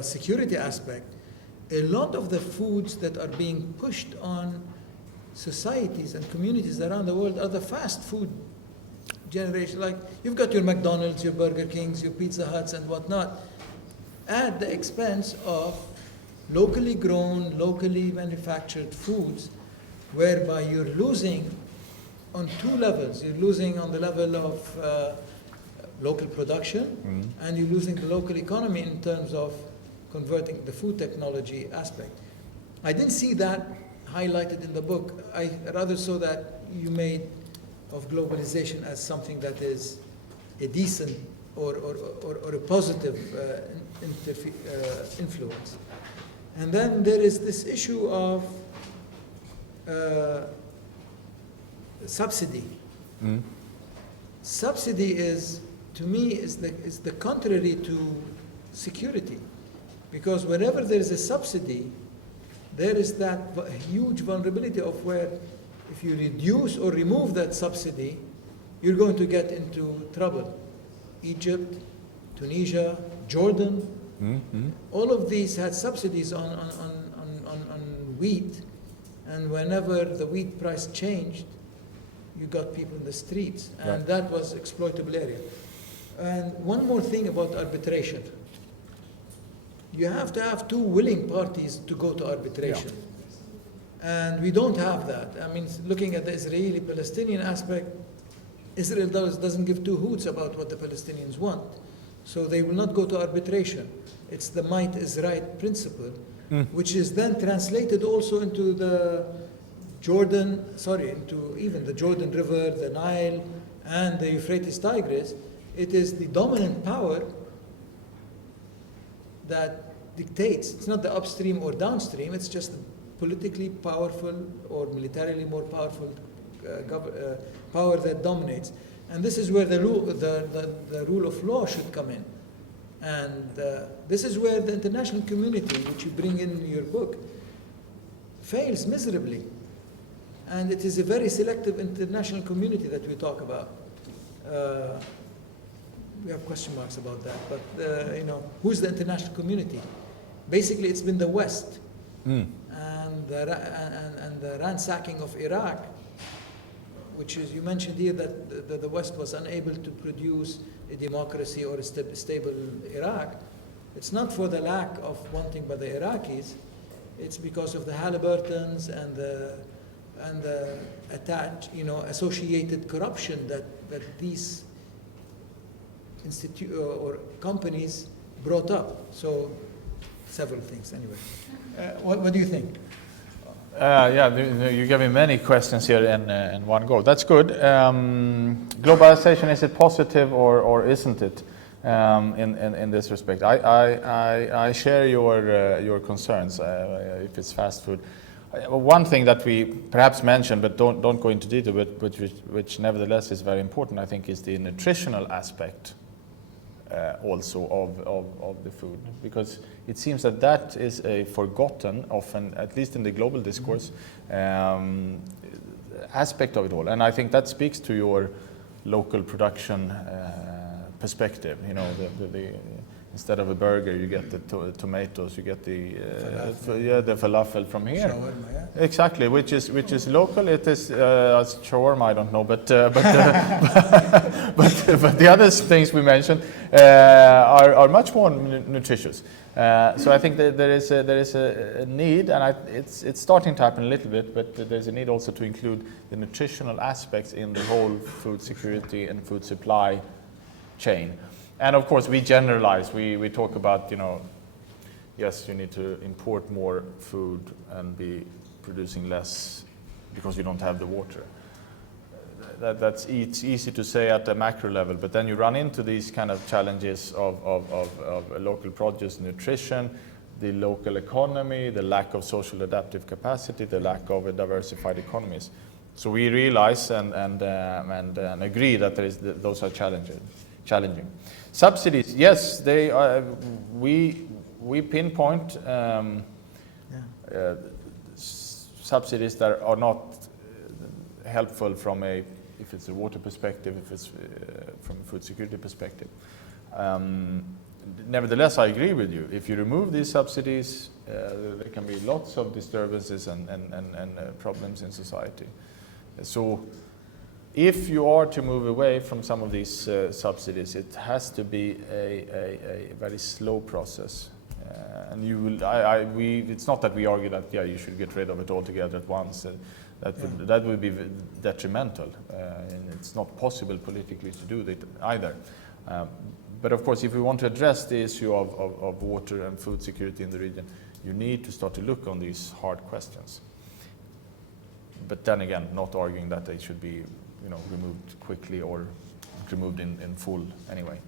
security aspect, a lot of the foods that are being pushed on societies and communities around the world are the fast food generation. Like you've got your McDonald's, your Burger Kings, your Pizza Huts and whatnot, at the expense of locally grown, locally manufactured foods, whereby you're losing on two levels. You're losing on the level of local production, and you're losing the local economy in terms of converting the food technology aspect. I didn't see that highlighted in the book. I rather saw that you made of globalization as something that is a decent or a positive influence. And then there is this issue of subsidy. Subsidy is, to me, is the contrary to security, because whenever there is a subsidy, there is that huge vulnerability of where if you reduce or remove that subsidy, you're going to get into trouble. Egypt, Tunisia, Jordan, all of these had subsidies on wheat, and whenever the wheat price changed, you got people in the streets, and that was exploitable area. And one more thing about arbitration. You have to have two willing parties to go to arbitration. And we don't have that. I mean, looking at the Israeli-Palestinian aspect, Israel doesn't give two hoots about what the Palestinians want. So they will not go to arbitration. It's the might is right principle, which is then translated also into the into even the Jordan River, the Nile, and the Euphrates Tigris. It is the dominant power that dictates. It's not the upstream or downstream, it's just the politically powerful or militarily more powerful power that dominates. And this is where the rule of law should come in. And this is where the international community, which you bring in your book, fails miserably. And it is a very selective international community that we talk about. We have question marks about that, but who's the international community? Basically, it's been the West, and the ransacking of Iraq, which is, you mentioned here that the West was unable to produce a democracy or a stable Iraq. It's not for the lack of wanting by the Iraqis, it's because of the Halliburtons and the associated corruption that these or companies brought up. So several things anyway. What do you think? You gave me many questions here in one go. That's good. Globalization, is it positive or isn't it in this respect? I share your concerns if it's fast food. One thing that we perhaps mentioned, but don't go into detail, but which nevertheless is very important, I think, is the nutritional aspect also of the food, because it seems that is a forgotten, often, at least in the global discourse, aspect of it all. And I think that speaks to your local production perspective. Instead of a burger, you get the tomatoes, you get the falafel from here. Shawarma, yeah. Exactly, which is local. It is shawarma, I don't know, but the other things we mentioned are much more nutritious. So I think that there is a need, and it's starting to happen a little bit, but there's a need also to include the nutritional aspects in the whole food security and food supply chain. And of course, we generalize. We talk about, yes, you need to import more food and be producing less because you don't have the water. It's easy to say at the macro level, but then you run into these kind of challenges of local produce, nutrition, the local economy, the lack of social adaptive capacity, the lack of diversified economies. So we realize and agree that those are challenging. Subsidies, yes, they are. We pinpoint subsidies that are not helpful from if it's a water perspective, if it's from a food security perspective. Nevertheless, I agree with you. If you remove these subsidies, there can be lots of disturbances and problems in society. So if you are to move away from some of these subsidies, it has to be a very slow process. And you will, it's not that we argue that, yeah, you should get rid of it altogether at once. That would be detrimental. And it's not possible politically to do that either. But of course, if we want to address the issue of water and food security in the region, you need to start to look on these hard questions. But then again, not arguing that they should be, removed quickly or removed in full anyway.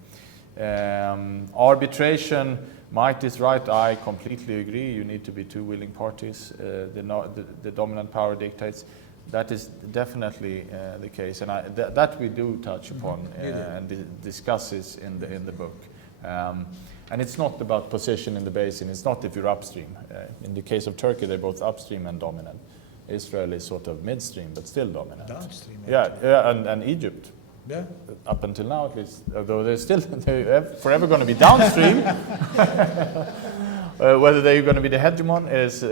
Arbitration, Mike is right. I completely agree. You need to be two willing parties. The dominant power dictates. That is definitely the case, and that we do touch upon and discuss this in the book. And it's not about position in the basin. It's not if you're upstream. In the case of Turkey, they're both upstream and dominant. Israel is sort of midstream, but still dominant. Downstream. And Egypt. Yeah. Up until now, at least, although they're forever going to be downstream. Whether they're going to be the hegemon is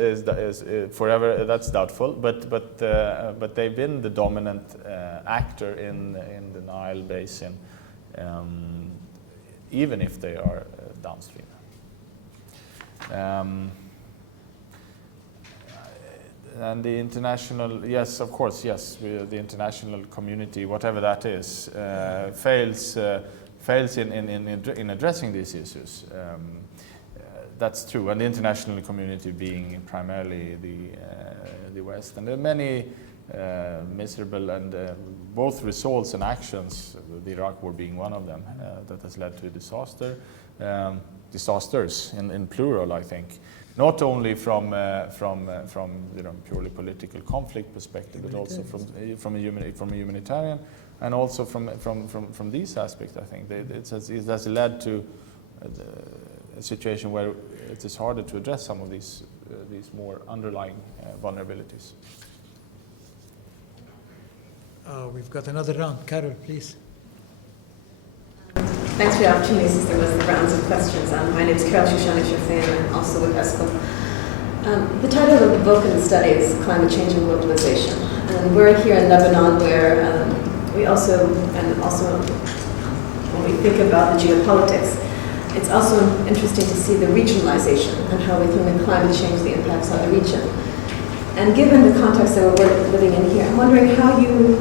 forever. That's doubtful. But they've been the dominant actor in the Nile basin, even if they are downstream. And the international, yes, of course, yes, the international community, whatever that is, fails in addressing these issues. That's true, and the international community being primarily the West, and there are many miserable and both results and actions. The Iraq War being one of them that has led to disasters in plural, I think. Not only from purely political conflict perspective, but also from a humanitarian, and also from these aspects. I think it has led to a situation where it is harder to address some of these more underlying vulnerabilities. We've got another round. Carol, please. Thanks for the opportunity, since there was the rounds of questions. My name is Carol Shoshana-Shafan. I'm also with ESCO. The title of the book and the study is Climate Change and Globalization. And we're here in Lebanon, where we also when we think about the geopolitics, it's also interesting to see the regionalization and how within the climate change the impacts on the region. And given the context that we're living in here, I'm wondering how you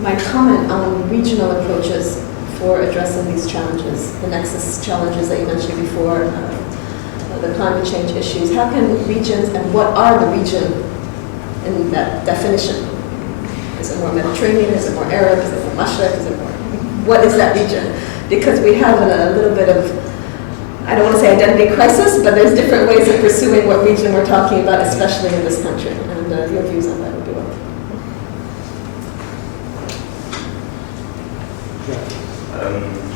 might comment on regional approaches for addressing these challenges, the nexus challenges that you mentioned before, the climate change issues. How can regions, and what are the region in that definition? Is it more Mediterranean? Is it more Arab? Is it more Mashriq? Is it more? What is that region? Because we have a little bit of, I don't want to say identity crisis, but there's different ways of pursuing what region we're talking about, especially in this country. And your views on that would be welcome.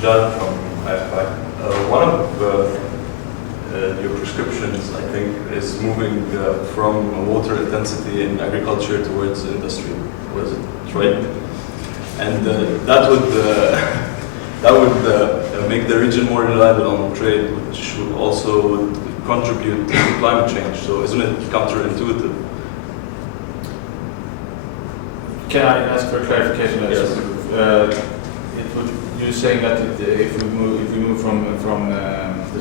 John from IFI. One of your prescriptions, I think, is moving from water intensity in agriculture towards industry. Was it right? And that would make the region more reliant on trade, which would also contribute to climate change. So isn't it counterintuitive? Can I ask for clarification? Yes. You're saying that if we move from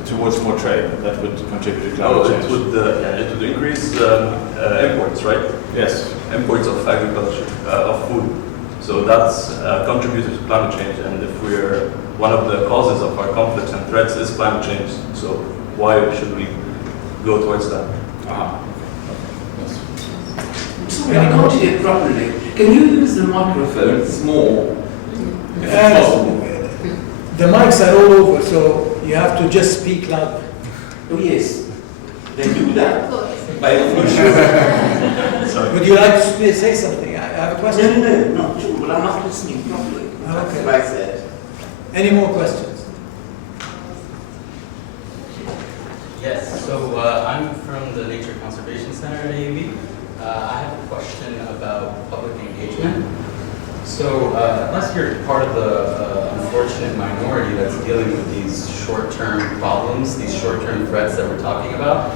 towards more trade, that would contribute to climate change? It would increase imports, right? Yes. Imports of agriculture, of food. So that's contributed to climate change. And if we're one of the causes of our conflicts and threats is climate change, so why should we go towards that? Okay. Yes. Sorry, I can't hear properly. Can you use the microphone small? If possible. The mics are all over, so you have to just speak loud. Oh yes, they do that. Would you like to say something? I have a question. No, not true, but I'm not listening properly. That's Okay. what I said. Any more questions? Yes, so I'm from the Nature Conservation Center at AUB. unfortunate minority that's dealing with these short-term problems, these short-term threats that we're talking about.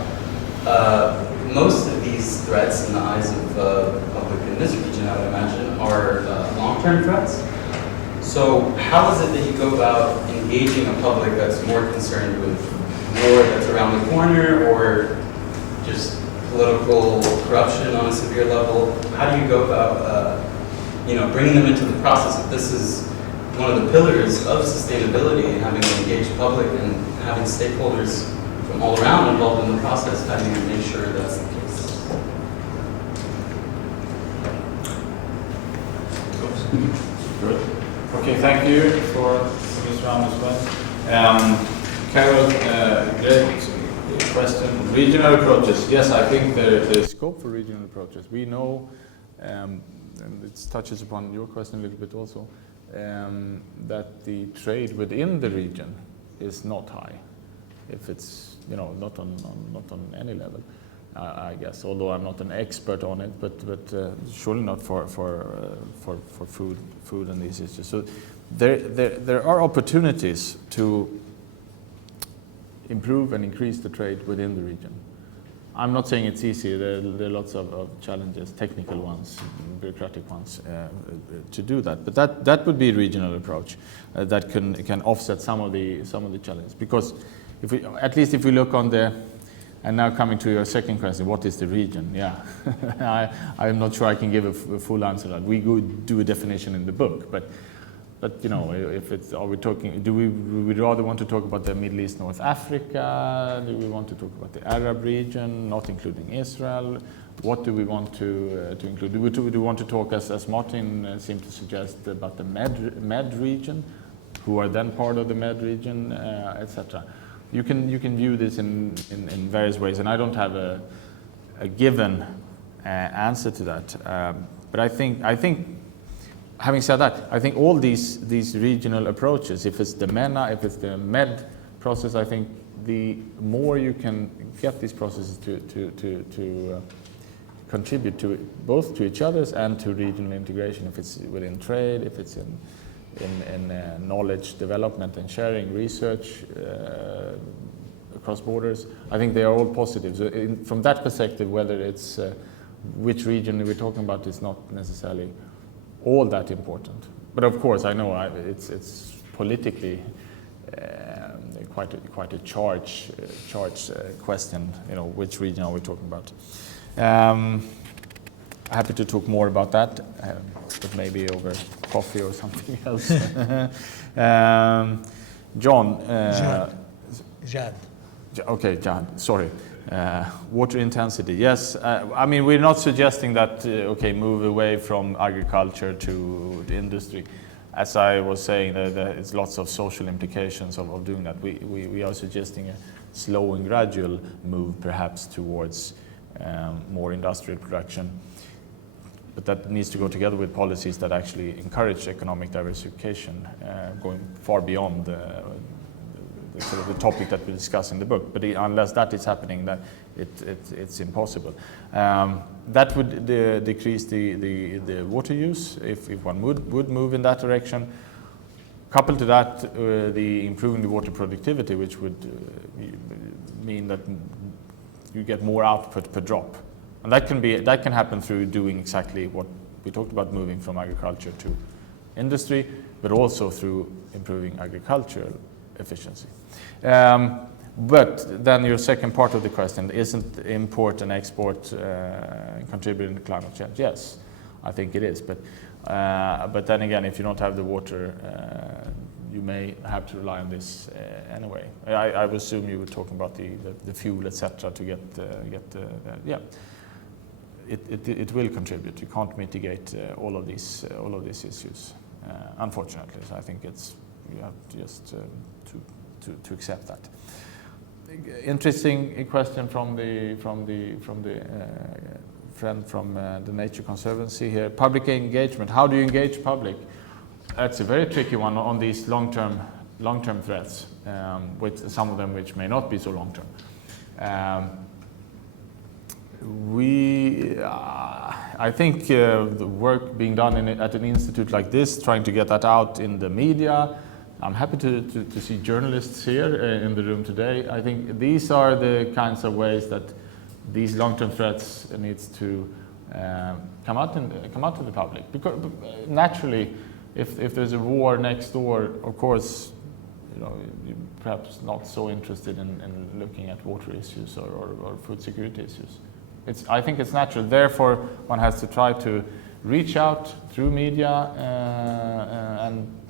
Most of these threats in the eyes of the public in this region, I would imagine, are long-term threats. So how is it that you go about engaging a public that's more concerned with war that's around the corner or just political corruption on a severe level? How do you go about bringing them into the process? If this is one of the pillars of sustainability, having an engaged public and having stakeholders from all around involved in the process, how do you make sure that's the case? Good. Okay, thank you for this round as well. Carol, great question. Regional approaches. Yes, I think there is scope for regional approaches. We know, and it touches upon your question a little bit also, that the trade within the region is not high. If it's not on any level, I guess. Although I'm not an expert on it, but surely not for food and these issues. So there are opportunities to improve and increase the trade within the region. I'm not saying it's easy. There are lots of challenges, technical ones, bureaucratic ones, to do that. But that would be a regional approach that can offset some of the challenges. Because if we look on the, and now coming to your second question, what is the region? Yeah, I'm not sure I can give a full answer to that. We could do a definition in the book, but if it's, are we talking? Do we rather want to talk about the Middle East, North Africa? Do we want to talk about the Arab region, not including Israel? What do we want to include? Do we want to talk, as Martin seemed to suggest, about the Med region, who are then part of the Med region, etc. You can view this in various ways, and I don't have a given answer to that. But I think. Having said that, I think all these regional approaches, if it's the MENA, if it's the MED process, I think the more you can get these processes to contribute to it, both to each other's and to regional integration, if it's within trade, if it's in knowledge development and sharing, research across borders, I think they are all positive. So from that perspective, whether it's which region we're talking about is not necessarily all that important. But of course, I know it's politically quite a charged question. Which region are we talking about? Happy to talk more about that, but maybe over coffee or something else. John. Jad. Okay, Jad. Sorry. Water intensity, yes. I mean, we're not suggesting that, move away from agriculture to the industry. As I was saying, there's lots of social implications of doing that. We are suggesting a slow and gradual move, perhaps, towards more industrial production. But that needs to go together with policies that actually encourage economic diversification, going far beyond sort of the topic that we discuss in the book. But unless that is happening, that it's impossible. That would decrease the water use if one would move in that direction. Coupled to that, the improving the water productivity, which would mean that you get more output per drop, and that can happen through doing exactly what we talked about, moving from agriculture to industry, but also through improving agricultural efficiency. But then your second part of the question, isn't import and export contributing to climate change? Yes, I think it is. But then again, if you don't have the water, you may have to rely on this anyway. I would assume you were talking about the fuel, etc., to get yeah. It will contribute. You can't mitigate all of these issues, unfortunately. So I think you have to just to accept that. Interesting question from the friend from the Nature Conservancy here. Public engagement. How do you engage public? That's a very tricky one on these long-term threats, with some of them which may not be so long-term. I think the work being done at an institute like this, trying to get that out in the media, I'm happy to see journalists here in the room today. I think these are the kinds of ways that these long-term threats needs to come out to the public. Because naturally, if there's a war next door, of course, you're perhaps not so interested in looking at water issues or food security issues. I think it's natural. Therefore, one has to try to reach out through media,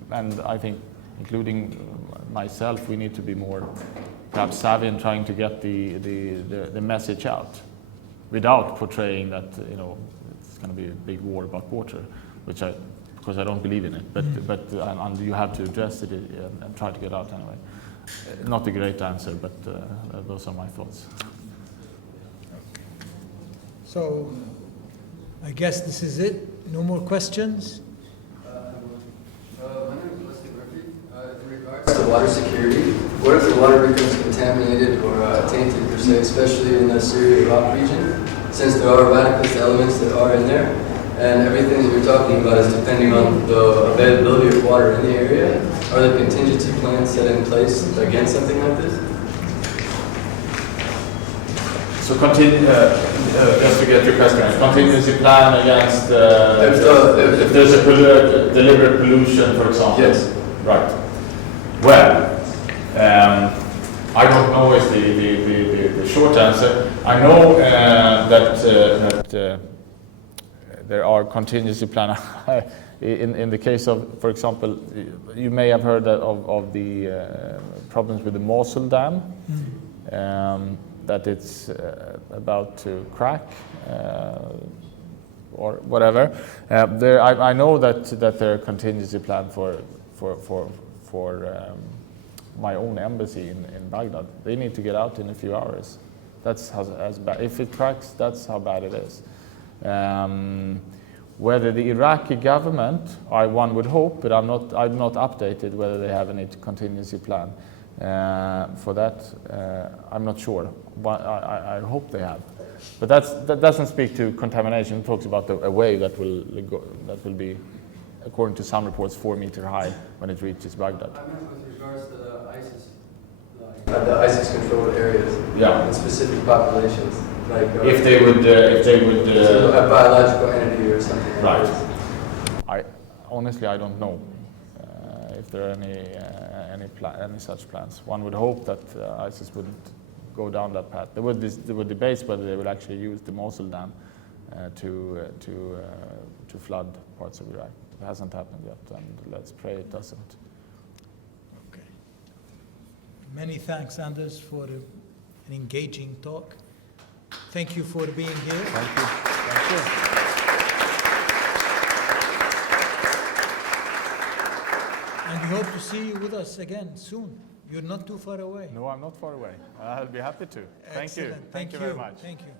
and I think, including myself, we need to be more perhaps savvy in trying to get the message out, without portraying that it's going to be a big war about water, which because I don't believe in it. But and you have to address it and try to get out anyway. Not a great answer, but those are my thoughts. So, I guess this is it. No more questions? My name is Leslie Murphy. In regards to water security, what if the water becomes contaminated or tainted per se, especially in the Syria-Iraq region, since there are radicalist elements that are in there, and everything that you're talking about is depending on the availability of water in the area? Are there contingency plans set in place against something like this? So continue, just to get your question, contingency plan against if there's a deliberate pollution, for example? Yes. Right. Well, I don't know is the short answer. I know that there are contingency plans. In the case of, for example, you may have heard of the problems with the Mosul Dam. That it's about to crack or whatever. I know that there are contingency plan for my own embassy in Baghdad. They need to get out in a few hours. That's as bad. If it cracks, that's how bad it is. Whether the Iraqi government, one would hope, but I'm not updated whether they have any contingency plan. For that, I'm not sure. But I hope they have. But that doesn't speak to contamination. It talks about a wave that will be, according to some reports, 4 meters high when it reaches Baghdad. I meant with regards to the ISIS, the ISIS-controlled areas, and specific populations, like if they would a biological entity or something. Right. Like Honestly, I don't know if there are any such plans. One would hope that ISIS wouldn't go down that path. There were debates whether they would actually use the Mosul Dam to flood parts of Iraq. It hasn't happened yet, and let's pray it doesn't. Okay. Many thanks, Anders, for an engaging talk. Thank you for being here. Thank you. Thank you. And we hope to see you with us again soon. You're not too far away. No, I'm not far away. I'll be happy to. Thank you. Excellent. Thank you very much. Thank you.